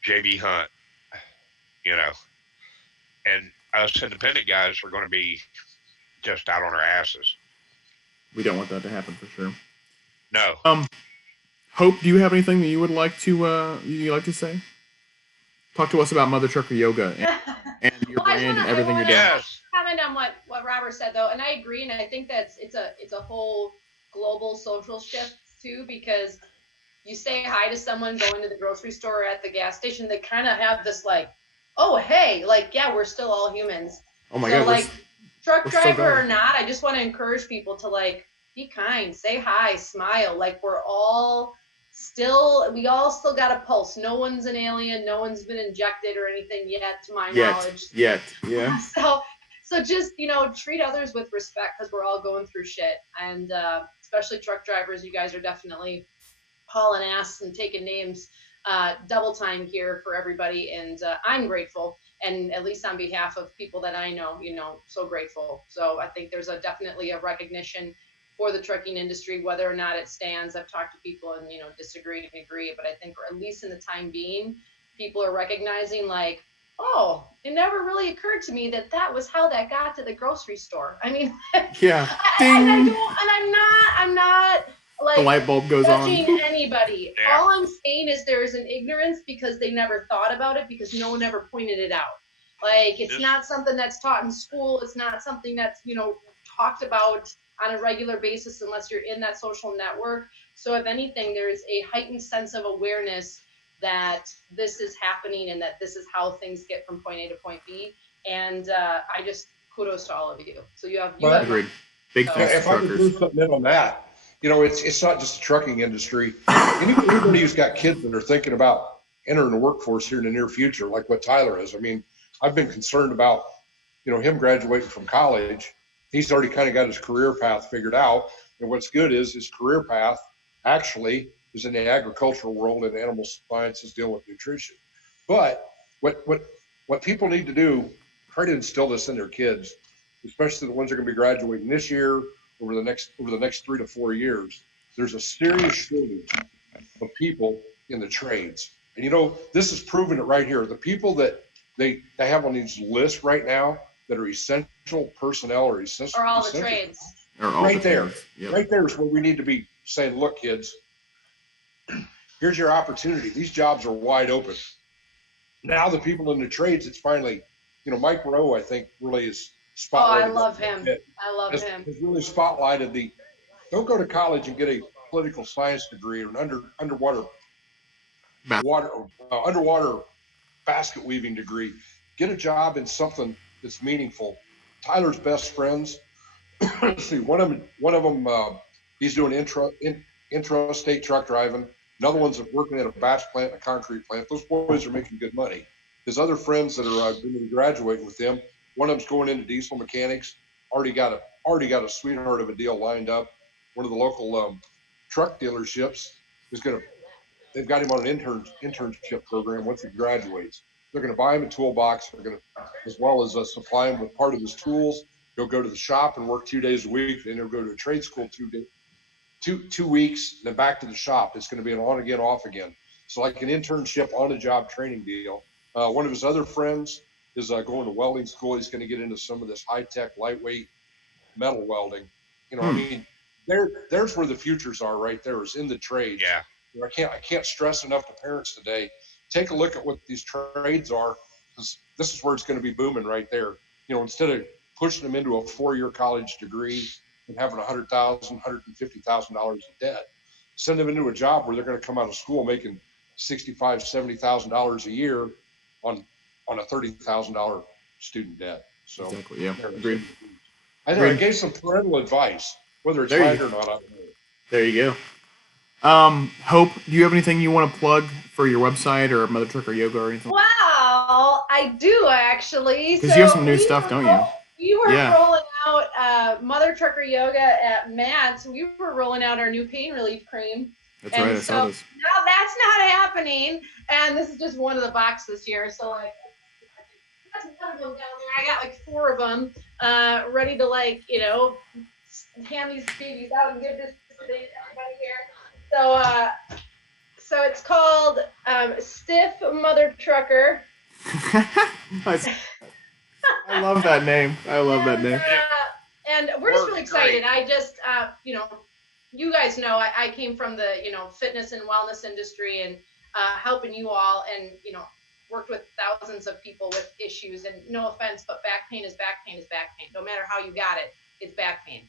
JB Hunt, and us independent guys are going to be just out on our asses. We don't want that to happen for sure. No. Hope, do you have anything that you would like to say? Talk to us about Mother Trucker Yoga and your brand and everything you're doing. Yes. Comment on what Robert said though, and I agree, and I think that's it's a whole global social shift too, because you say hi to someone going to the grocery store or at the gas station, they kind of have this like, oh hey, like yeah, we're still all humans. Oh my God. Like truck driver or not, I just want to encourage people to like be kind, say hi, smile. Like we all still got a pulse. No one's an alien. No one's been injected or anything yet, to my knowledge. Yeah. So just, treat others with respect because we're all going through shit. And especially truck drivers, you guys are definitely hauling ass and taking names double time here for everybody. And I'm grateful. And at least on behalf of people that I know, so grateful. So I think there's definitely a recognition for the trucking industry, whether or not it stands. I've talked to people and, disagree and agree, but I think at least in the time being, people are recognizing like, oh, it never really occurred to me that was how that got to the grocery store. I mean, yeah. I'm not like the light bulb goes judging on. Anybody. Yeah. All I'm saying is there is an ignorance because they never thought about it because no one ever pointed it out. Like it's not something that's taught in school. It's not something that's, talked about on a regular basis unless you're in that social network. So if anything, there's a heightened sense of awareness that this is happening and that this is how things get from point A to point B. And I just kudos to all of you. So you have agreed. Big thanks to if I could truckers. do something in on that, it's not just the trucking industry. Anybody who's got kids that are thinking about entering the workforce here in the near future, like what Tyler is. I mean, I've been concerned about, him graduating from college. He's already kind of got his career path figured out. And what's good is his career path actually is in the agricultural world and animal sciences dealing with nutrition. But what people need to do, try to instill this in their kids, especially the ones that are going to be graduating this year over the next 3 to 4 years. There's a serious shortage of people in the trades. And this is proving it right here. The people that they have on these lists right now that are essential personnel or essential, Or all the essential trades. right there. Yep. Right there is where we need to be saying, look, kids, here's your opportunity. These jobs are wide open. Now the people in the trades, it's finally, Mike Rowe, I think, really is spotlighted. Oh, I love him. I love him. Has really spotlighted don't go to college and get a political science degree or an underwater basket weaving degree. Get a job in something that's meaningful. Tyler's best friends. Let's see, one of them, he's doing intrastate truck driving. Another one's working at a batch plant and a concrete plant. Those boys are making good money. His other friends that are going to be graduating with him, one of them's going into diesel mechanics. Already got a sweetheart of a deal lined up. One of the local truck dealerships they've got him on an internship program once he graduates. They're going to buy him a toolbox. They're going to, as well as supply him with part of his tools. He'll go to the shop and work 2 days a week. Then he'll go to a trade school 2 weeks, then back to the shop. It's going to be an on again, off again. So like an internship on a job training deal. One of his other friends is going to welding school. He's going to get into some of this high tech, lightweight metal welding. I mean, there's where the futures are right there, is in the trades. Yeah. I can't stress enough to parents today, take a look at what these trades are, because this is where it's going to be booming right there. Instead of pushing them into a 4-year college degree and having $100,000, $150,000 in debt, send them into a job where they're going to come out of school making $65,000, $70,000 a year on a $30,000 student debt. So exactly, yeah, agreed. I gave some parental advice, whether it's right or not. I don't know. There you go. Hope, do you have anything you want to plug for your website or Mother Trucker Yoga or anything? Well, I do actually. Because you have some new stuff, don't you? We were rolling out Mother Trucker Yoga at Matt's. We were rolling out our new pain relief cream. That's right, I saw this. Now that's not happening, and this is just one of the boxes here. So that's one of them down there. I got 4 of them ready to hand these babies out and give this to everybody here. So it's called Stiff Mother Trucker. I love that name. And we're just really excited. Great. I just, you guys know, I came from the, fitness and wellness industry and helping you all, and, worked with thousands of people with issues. And no offense, but back pain is back pain is back pain. No matter how you got it, it's back pain.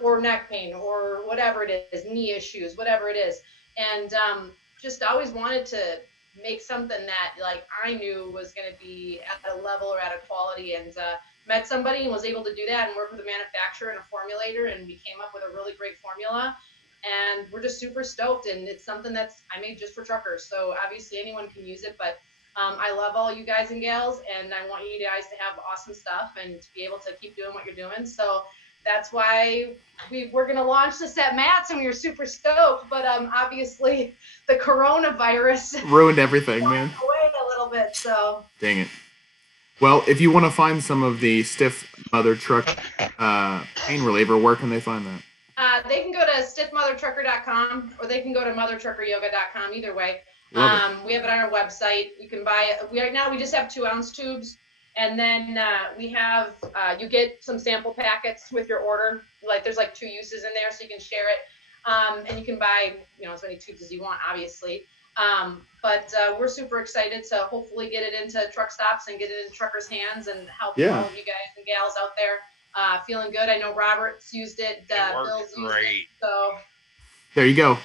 Or neck pain, or whatever it is, knee issues, whatever it is. And just always wanted to make something that I knew was going to be at a level or at a quality, and met somebody and was able to do that and work with a manufacturer and a formulator, and we came up with a really great formula, and we're just super stoked. And it's something I made just for truckers, so obviously anyone can use it, but I love all you guys and gals, and I want you guys to have awesome stuff and to be able to keep doing what you're doing. So that's why we're going to launch this at Matt's, and we were super stoked. But obviously, the coronavirus ruined everything, man. Away a little bit, so. Dang it. Well, if you want to find some of the Stiff Mother Truck pain reliever, where can they find that? They can go to stiffmothertrucker.com, or they can go to mothertruckeryoga.com. Either way, we have it on our website. You can buy it. Right now, we just have 2-ounce tubes. And then we have, you get some sample packets with your order. There's 2 uses in there, so you can share it. And you can buy, as many tubes as you want, obviously. But we're super excited to hopefully get it into truck stops and get it in truckers' hands and help all of you guys and gals out there feeling good. I know Robert's used it. Bill's used it. So there you go,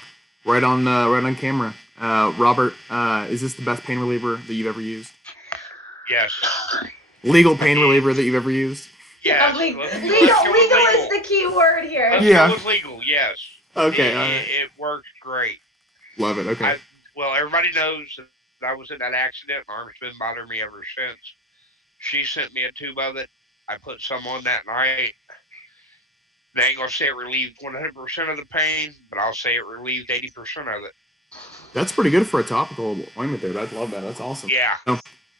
right on camera. Robert, is this the best pain reliever that you've ever used? Yes. Legal pain reliever that you've ever used? Yes. Legal is the key word here. It was legal, yes. Okay. It works great. Love it, okay. Everybody knows that I was in that accident. My arm's been bothering me ever since. She sent me a tube of it. I put some on that night. They ain't gonna say it relieved 100% of the pain, but I'll say it relieved 80% of it. That's pretty good for a topical ointment there. I love that. That's awesome. Yeah. So,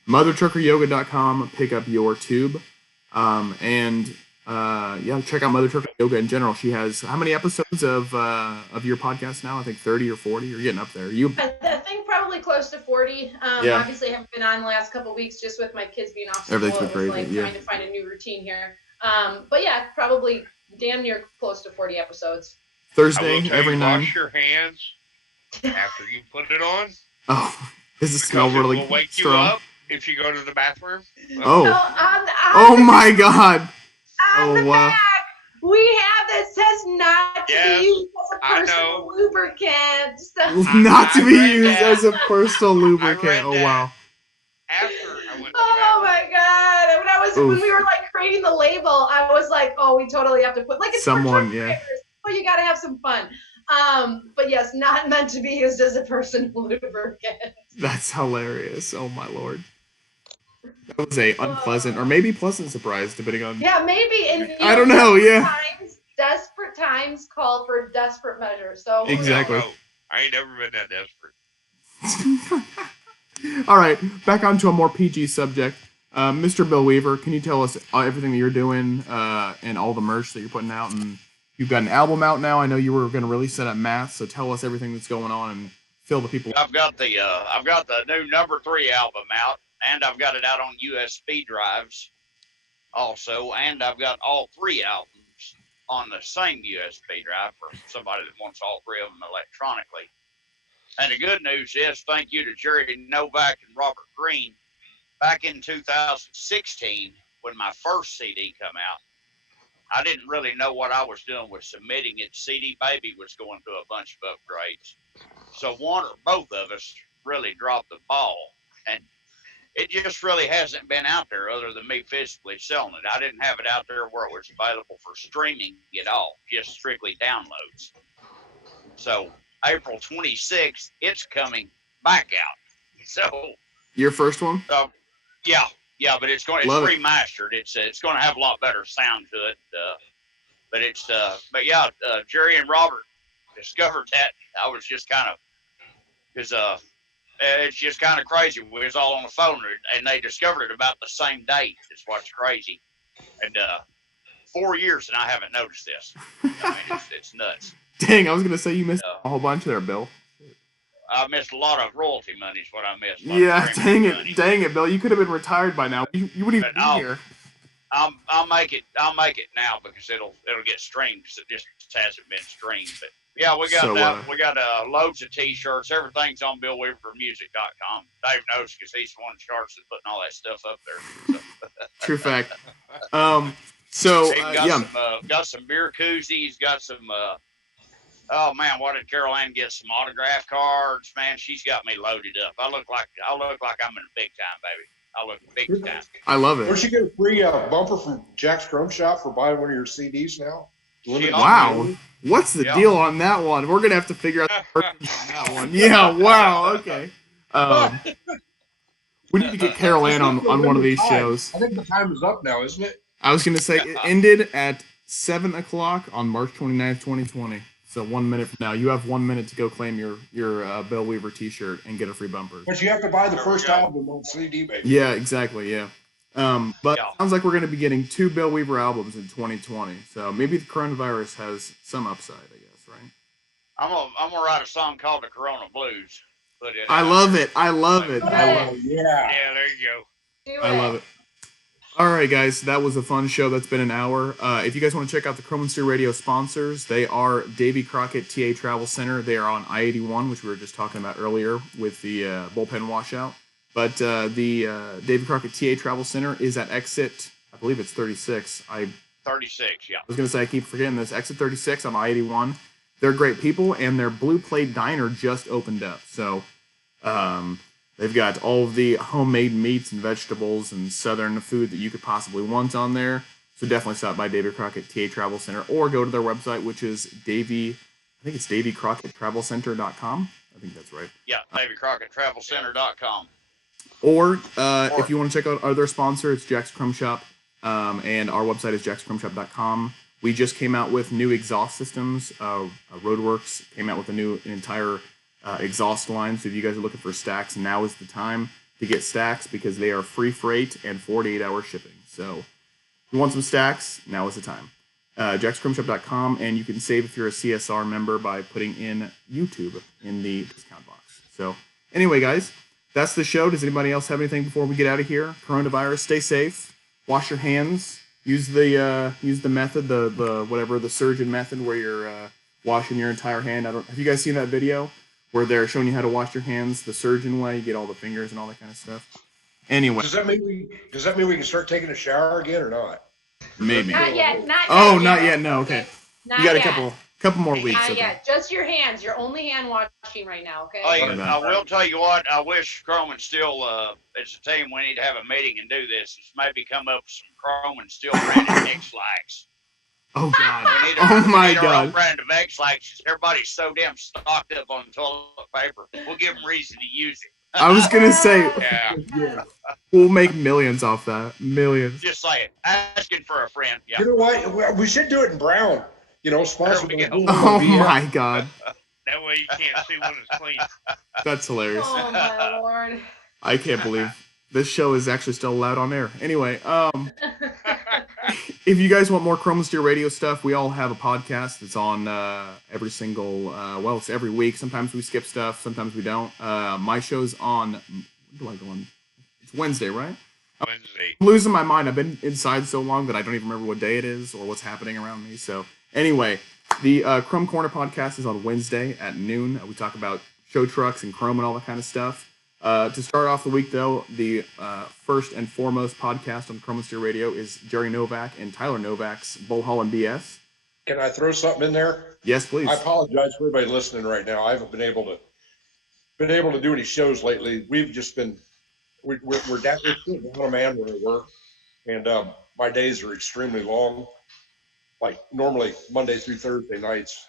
mothertruckeryoga.com. Pick up your tube. And check out Mother Trucker Yoga in general. She has how many episodes of your podcast now? I think 30 or 40. You're getting up there. I think probably close to 40. Yeah. Obviously, I haven't been on the last couple of weeks just with my kids being off school. Everything's been It was crazy, like trying to find a new routine here. But yeah, probably damn near close to 40 episodes. Thursday every night. Wash your hands after you put it on. Oh, does it smell Because really it will wake strong? you up if you go to the bathroom. Oh. On Oh my God. On the wow. back, we have that says not to be used as a personal lubricant. Not to I be read used that. as a personal I lubricant. read Oh that wow. After I went to the Oh bathroom. my God! When Oof. we were like creating the label, I was like, oh, we totally have to put like it's for Someone, truck yeah. drivers, but you got to have some fun. But yes, not meant to be used as a personal lubricant. That's hilarious. Oh my Lord. That was a unpleasant or maybe pleasant surprise, depending on. Yeah, maybe. And I don't know. Yeah. Desperate times call for desperate measures. So Exactly. No, I ain't never been that desperate. All right, back onto a more PG subject. Mr. Bill Weaver, can you tell us everything that you're doing and all the merch that you're putting out? And you've got an album out now. I know you were going to release that at Math, so tell us everything that's going on and fill the people. I've got the new number 3 album out, and I've got it out on USB drives also, and I've got all 3 albums on the same USB drive for somebody that wants all 3 of them electronically. And the good news is, thank you to Jerry Novak and Robert Green, back in 2016, when my first CD come out, I didn't really know what I was doing with submitting it. CD Baby was going through a bunch of upgrades. So one or both of us really dropped the ball. And it just really hasn't been out there other than me physically selling it. I didn't have it out there where it was available for streaming at all, just strictly downloads. So April 26th, it's coming back out. So Your first one? yeah, but it's remastered. It's going to have a lot better sound to it. Jerry and Robert discovered that. I was just kind of, because it's just kind of crazy. We was all on the phone, and they discovered it about the same date. Is what's crazy. And 4 years, and I haven't noticed this. I mean, it's nuts. Dang, I was going to say you missed a whole bunch there, Bill. I missed a lot of royalty money is what I missed. Yeah, dang it, Bill. You could have been retired by now. You wouldn't even be here. I'll make it now because it'll get streamed because it just hasn't been streamed. But yeah, we got we got loads of T-shirts. Everything's on BillWeaverMusic.com. Dave knows because he's the one in charge of putting all that stuff up there. So. True fact. Got some beer koozies. Got some. Oh man, what did Carol Ann get? Some autograph cards. Man, she's got me loaded up. I look like I'm in the big time, baby. I look big time. I love it. Don't you get a free bumper from Jack's Drum Shop for buying one of your CDs now? Wow. What's the deal on that one? We're going to have to figure out the on that one. Yeah, wow. Okay. We need to get Carol Ann on one of these shows. I think the time is up now, isn't it? I was going to say it ended at 7 o'clock on March 29th, 2020. So 1 minute from now, you have 1 minute to go claim your Bill Weaver T-shirt and get a free bumper. But you have to buy the first album on CD, baby. Yeah, exactly. Yeah. But it sounds like we're going to be getting 2 Bill Weaver albums in 2020. So maybe the coronavirus has some upside, I guess, right? I'm gonna write a song called the Corona Blues. I love it. Yeah. Yeah, there you go. I love it. All right, guys, that was a fun show. That's been an hour. If you guys want to check out the Chrome Steer Radio sponsors, they are Davy Crockett TA Travel Center. They are on I-81, which we were just talking about earlier with the bullpen washout. But the Davy Crockett TA Travel Center is at exit, I believe it's 36. 36, yeah. I was going to say, I keep forgetting this. Exit 36 on I-81. They're great people, and their Blue Plate Diner just opened up. So, they've got all of the homemade meats and vegetables and southern food that you could possibly want on there. So definitely stop by Davy Crockett TA Travel Center or go to their website, which is DavyCrockettTravelCenter.com. I think that's right. Yeah, DavyCrockettTravelCenter.com. Or if you want to check out our other sponsor, it's Jack's Crumb Shop. And our website is jackscrumshop.com. We just came out with new exhaust systems. Roadworks came out with an entire exhaust line. So if you guys are looking for stacks, now is the time to get stacks because they are free freight and 48-hour shipping. So if you want some stacks, now is the time. JacksChromeShop.com, and you can save if you're a CSR member by putting in YouTube in the discount box. So anyway, guys, that's the show. Does anybody else have anything before we get out of here? Coronavirus, stay safe, wash your hands, use the method, the surgeon method where you're washing your entire hand. Have you guys seen that video where they're showing you how to wash your hands the surgeon way? You get all the fingers and all that kind of stuff. Anyway, does that mean we can start taking a shower again or not? Maybe. Not yet. Not yet. No. Okay. Not You got yet. a couple more weeks. Not okay. yet. Just your hands. You're only hand washing right now. Okay. I will tell you what. I wish Chrome and Steel, as a team, we need to have a meeting and do this. Is maybe come up with some Chrome and Steel branded X-Lax. Oh God! We need our own brand of X-Lax. Everybody's so damn stocked up on toilet paper. We'll give them reason to use it. I was gonna say, Yeah. we'll make millions off that. Millions. Just say it. Asking for a friend. Yeah. You know what? We should do it in brown. Sponsored by Oh my God! That way you can't see when it's clean. That's hilarious. Oh my Lord! I can't believe this show is actually still allowed on air. Anyway, if you guys want more Chrome Steer Radio stuff, we all have a podcast. It's on every single, it's every week. Sometimes we skip stuff, sometimes we don't. My show's on, when do I go on? It's Wednesday, right? Wednesday. I'm losing my mind. I've been inside so long that I don't even remember what day it is or what's happening around me. So anyway, the Chrome Corner podcast is on Wednesday at noon. We talk about show trucks and Chrome and all that kind of stuff. To start off the week, though, the first and foremost podcast on Chrome Steer Radio is Jerry Novak and Tyler Novak's Bullholland BS. Can I throw something in there? Yes, please. I apologize for everybody listening right now. I haven't been able to do any shows lately. We've just been we're down a man where we work, and my days are extremely long. Like normally Monday through Thursday nights,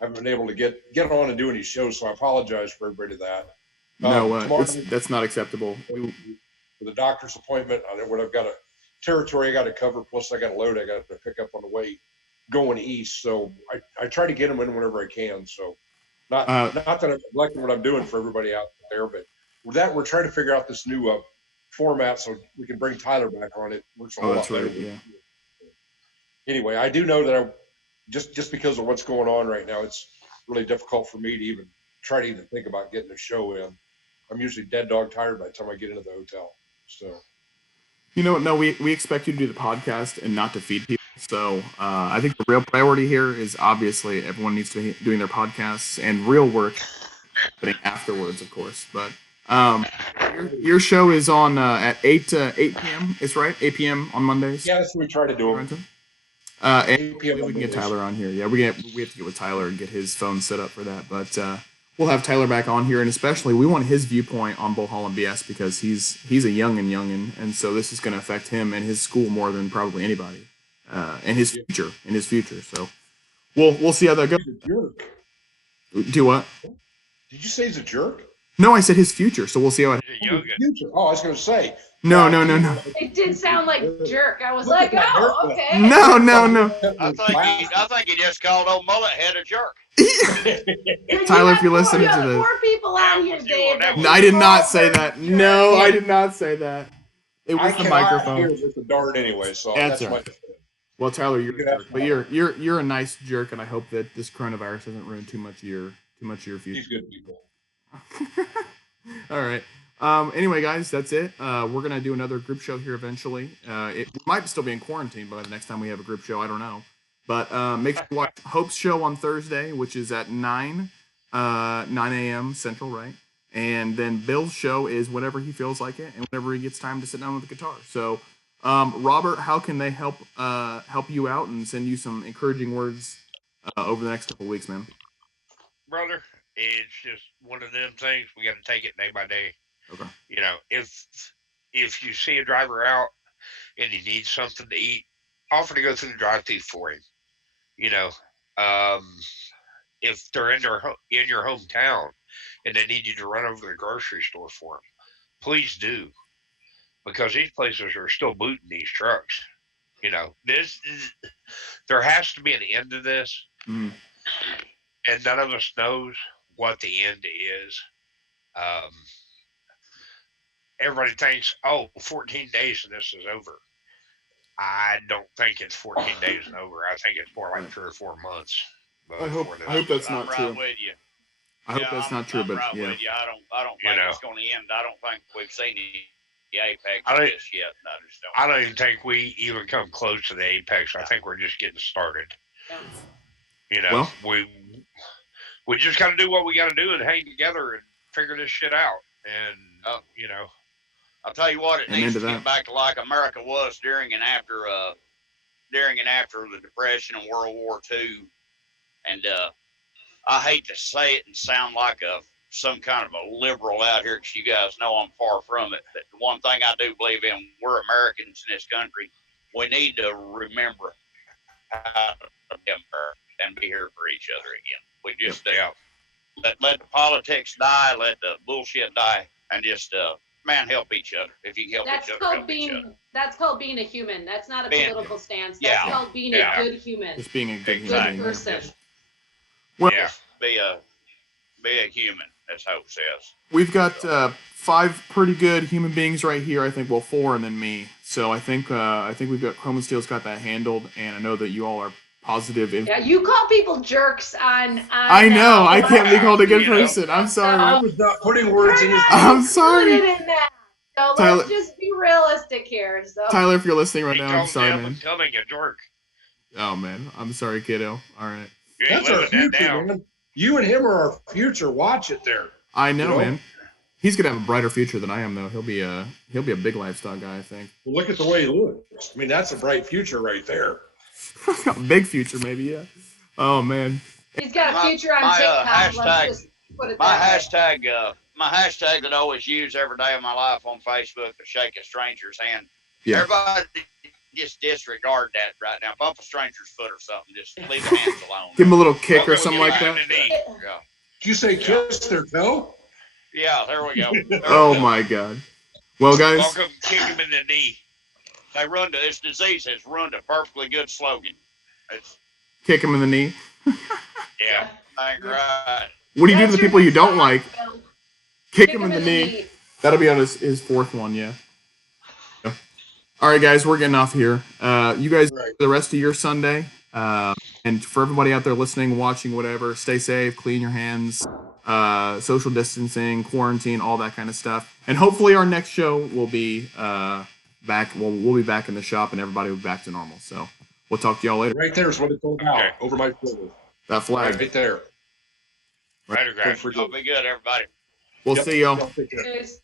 I haven't been able to get on and do any shows, so I apologize for everybody that. No, that's not acceptable. For the doctor's appointment, I know what I've got a territory I got to cover, plus I got a load I got to pick up on the way going east. So I try to get them in whenever I can. So not that I'm neglecting what I'm doing for everybody out there, but with that, we're trying to figure out this new format so we can bring Tyler back on. It works a lot better. Yeah. Anyway, I do know that I just because of what's going on right now, it's really difficult for me to even try to even think about getting a show in. I'm usually dead dog tired by the time I get into the hotel. So, no, we expect you to do the podcast and not to feed people. So I think the real priority here is obviously everyone needs to be doing their podcasts and real work happening afterwards, of course. But your show is on at 8 p.m. It's right, 8 p.m. on Mondays. Yeah, that's what we try to do. And we can get Tyler on here. Yeah, we have to get with Tyler and get his phone set up for that. But we'll have Tyler back on here, and especially we want his viewpoint on Bullholland BS because he's a youngin', and so this is going to affect him and his school more than probably anybody, and his future. So we'll see how that goes. He's a jerk. Do what? Did you say he's a jerk? No, I said his future. So we'll see how it. Future. Oh, I was going to say. No. It did sound like jerk. I was like, oh, okay. No. I think he just called old Mullet Head a jerk. Tyler, if you're listening to this. 4 people out here, Dave. I did not say that. No, I did not say that. It was the microphone. Hear with the dart anyway, so that's right. Well, Tyler, you're a jerk, but you're a nice jerk, and I hope that this coronavirus doesn't ruin too much of your future. These good people. All right. Anyway, guys, that's it. We're gonna do another group show here eventually. It might still be in quarantine by the next time we have a group show. I don't know. But make sure you watch Hope's show on Thursday, which is at 9 a.m. Central, right? And then Bill's show is whenever he feels like it and whenever he gets time to sit down with the guitar. So, Robert, how can they help you out and send you some encouraging words over the next couple of weeks, man? Brother, it's just one of them things. We got to take it day by day. Okay. If you see a driver out and he needs something to eat, offer to go through the drive-thru for him. If they're in your hometown and they need you to run over to the grocery store for them, please do, because these places are still booting these trucks. You know, there has to be an end to this, Mm. and none of us knows what the end is. Everybody thinks, 14 days and this is over. I don't think it's 14 days and over. I think it's more like 3 or 4 months. I hope that's I'm not right true. with you. I hope that's not true, I'm but right yeah. with you. I don't think it's going to end. I don't think we've seen the apex I of don't- this yet. I just don't. I don't even think we even come close to the apex. I think we're just getting started. Yeah. You know, Well- we just got to do what we got to do and hang together and figure this shit out. And you know, I'll tell you what, it Amen needs to to that. get back to like America was during and after the Depression and World War II. And I hate to say it and sound like some kind of a liberal out here, because you guys know I'm far from it. But the one thing I do believe in, we're Americans in this country. We need to remember how to be American and be here for each other again. We just let the politics die, let the bullshit die, and just help each other. If you can help That's each other, called help each other. that's called being a human. That's not a Being- political stance. That's yeah. called being Yeah. a good human. Just being a good Good human being. yeah. person. Well, yeah. Be a human, as Hope says. we've got 5 pretty good human beings right here. I think 4 and then me. So I think we've got Chrome and Steel's got that handled, and I know that you all are positive. Yeah, you call people jerks on I know. I can't be called a good You know. person. I'm I sorry. was not putting words in his I'm mouth. sorry. Put it in that. So Tyler- let's just be realistic here. So Tyler, if you're listening right He now, I'm calls sorry, them man. becoming a jerk. Oh man, I'm sorry, kiddo. All right. You ain't That's our living that future, down. man. You and him are our future. Watch it there. I know, You know? man. He's gonna have a brighter future than I am, though. He'll be a big lifestyle guy, I think. Well, look at the way he looks. I mean, that's a bright future right there. Big future, maybe. Yeah. Oh man. he's got a My- future on my, TikTok. hashtag- Let's just put it My that way. hashtag that I always use every day of my life on Facebook to shake a stranger's hand. Yeah. Everybody just disregard that right now. Bump a stranger's foot or something. Just leave the hands alone. Give him a little kick or Welcome something to like the that. knee. Yeah. Did you say kiss their toe? Yeah, there we go. There we Oh go. my god. Well, guys. Welcome, kick him in the knee. This disease has ruined a perfectly good slogan. It's Kick him in the knee. Yeah. dang right. What do you do to That's the your people you next don't song, like? Phil. Kick him in the knee. That'll be on his 4th one, yeah. All right, guys, we're getting off here. You guys, Right. the rest of your Sunday, and for everybody out there listening, watching, whatever, stay safe, clean your hands, social distancing, quarantine, all that kind of stuff. And hopefully, our next show will be back. Well, we'll be back in the shop, and everybody will be back to normal. So we'll talk to y'all later. Right there is what it's all about. Okay. Over my shoulder. That flag. Right there. Right, Don't forget. Y'all be good, everybody. We'll Yep. see y'all. Y'all take care. Cheers.